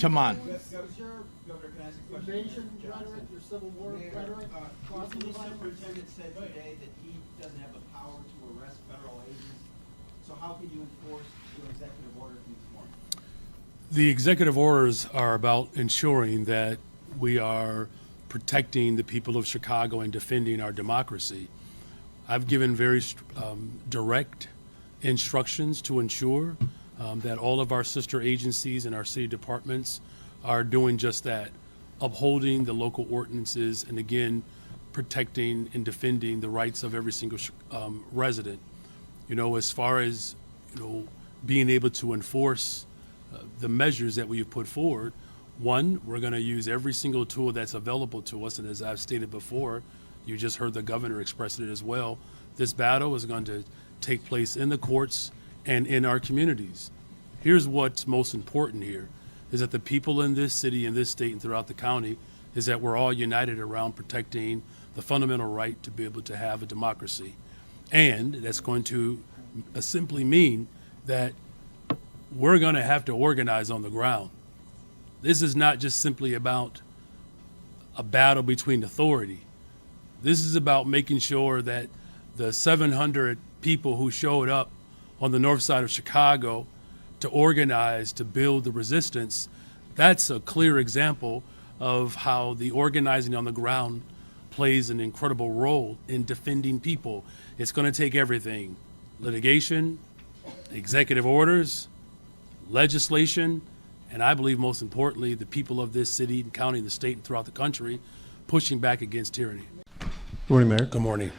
Come on. Your Civil War rhetoric. The superintendent said today that he doesn't have the power to arrest federal agents. So how can you enforce your executive order from this morning? The executive orders are about ensuring that we are protecting the people of Chicago and defending our democracy. I've given very direct instructions to ensure that all of our sister agencies and our city departments are doing just that, upholding the local ordinances and, again, protecting and defending the rights of every single resident. You know, as far as, you know, being able to enforce the measures that we've put forward, one, we're going to use every single tool that's available to us. And as I've stated before, you just heard the governor express it as well. This battle is going to take place in the courts and in our communities. Here's what's most important here, is that the people in this city, in this state, and throughout the county, is that we're all united around protecting the fundamental right to be able to have a democracy. And that's going to simply mean that we're going to have to organize on the ground. This is not just simply about a battle between authority. This is about making sure that the 700 people who showed up on the north side of Chicago to organize, to build the resistance, that's a clear example of how the organizing on the ground plays an incredible role in defending people. It's going to take everything: litigation, executive orders, legislation, and I believe most importantly, the people of this city and county and the state and throughout the country pushing back against tyranny. Good morning, Mayor. Good morning.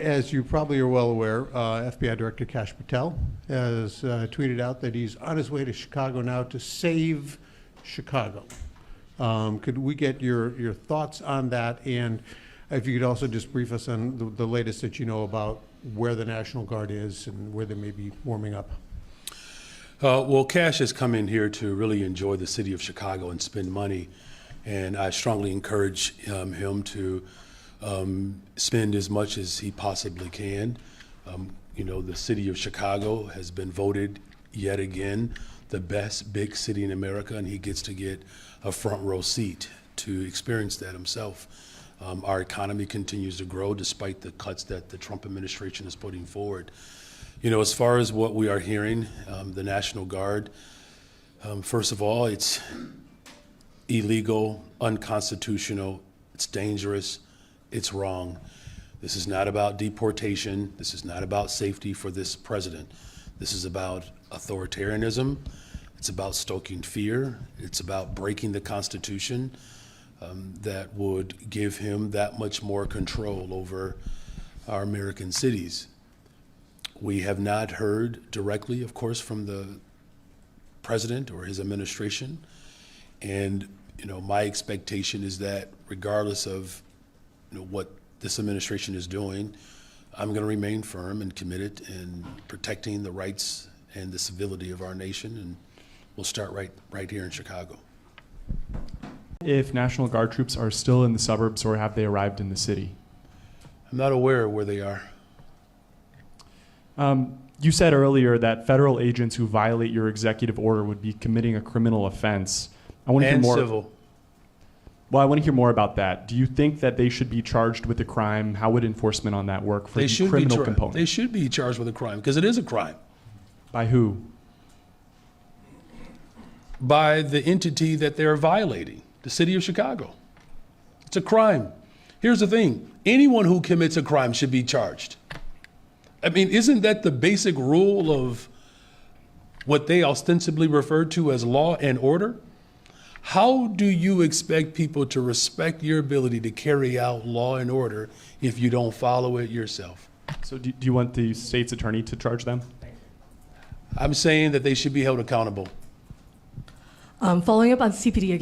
As you probably are well aware, FBI Director Kash Patel has tweeted out that he's on his way to Chicago now to save Chicago. Could we get your thoughts on that? And if you could also just brief us on the latest that you know about where the National Guard is and where they may be warming up. Well, Kash has come in here to really enjoy the city of Chicago and spend money. And I strongly encourage him to spend as much as he possibly can. You know, the city of Chicago has been voted yet again the best big city in America, and he gets to get a front row seat to experience that himself. Our economy continues to grow despite the cuts that the Trump administration is putting forward. You know, as far as what we are hearing, the National Guard, first of all, it's illegal, unconstitutional, it's dangerous, it's wrong. This is not about deportation. This is not about safety for this president. This is about authoritarianism. It's about stoking fear. It's about breaking the Constitution that would give him that much more control over our American cities. We have not heard directly, of course, from the president or his administration. And, you know, my expectation is that regardless of, you know, what this administration is doing, I'm going to remain firm and committed in protecting the rights and the civility of our nation, and we'll start right here in Chicago. If National Guard troops are still in the suburbs or have they arrived in the city? I'm not aware of where they are. You said earlier that federal agents who violate your executive order would be committing a criminal offense. I want to hear more. Civil. Well, I want to hear more about that. Do you think that they should be charged with a crime? How would enforcement on that work for the criminal component? They should be charged with a crime because it is a crime. By who? By the entity that they're violating, the city of Chicago. It's a crime. Here's the thing. Anyone who commits a crime should be charged. I mean, isn't that the basic rule of what they ostensibly refer to as law and order? How do you expect people to respect your ability to carry out law and order if you don't follow it yourself? So do you want the state's attorney to charge them? I'm saying that they should be held accountable. Following up on CPD again.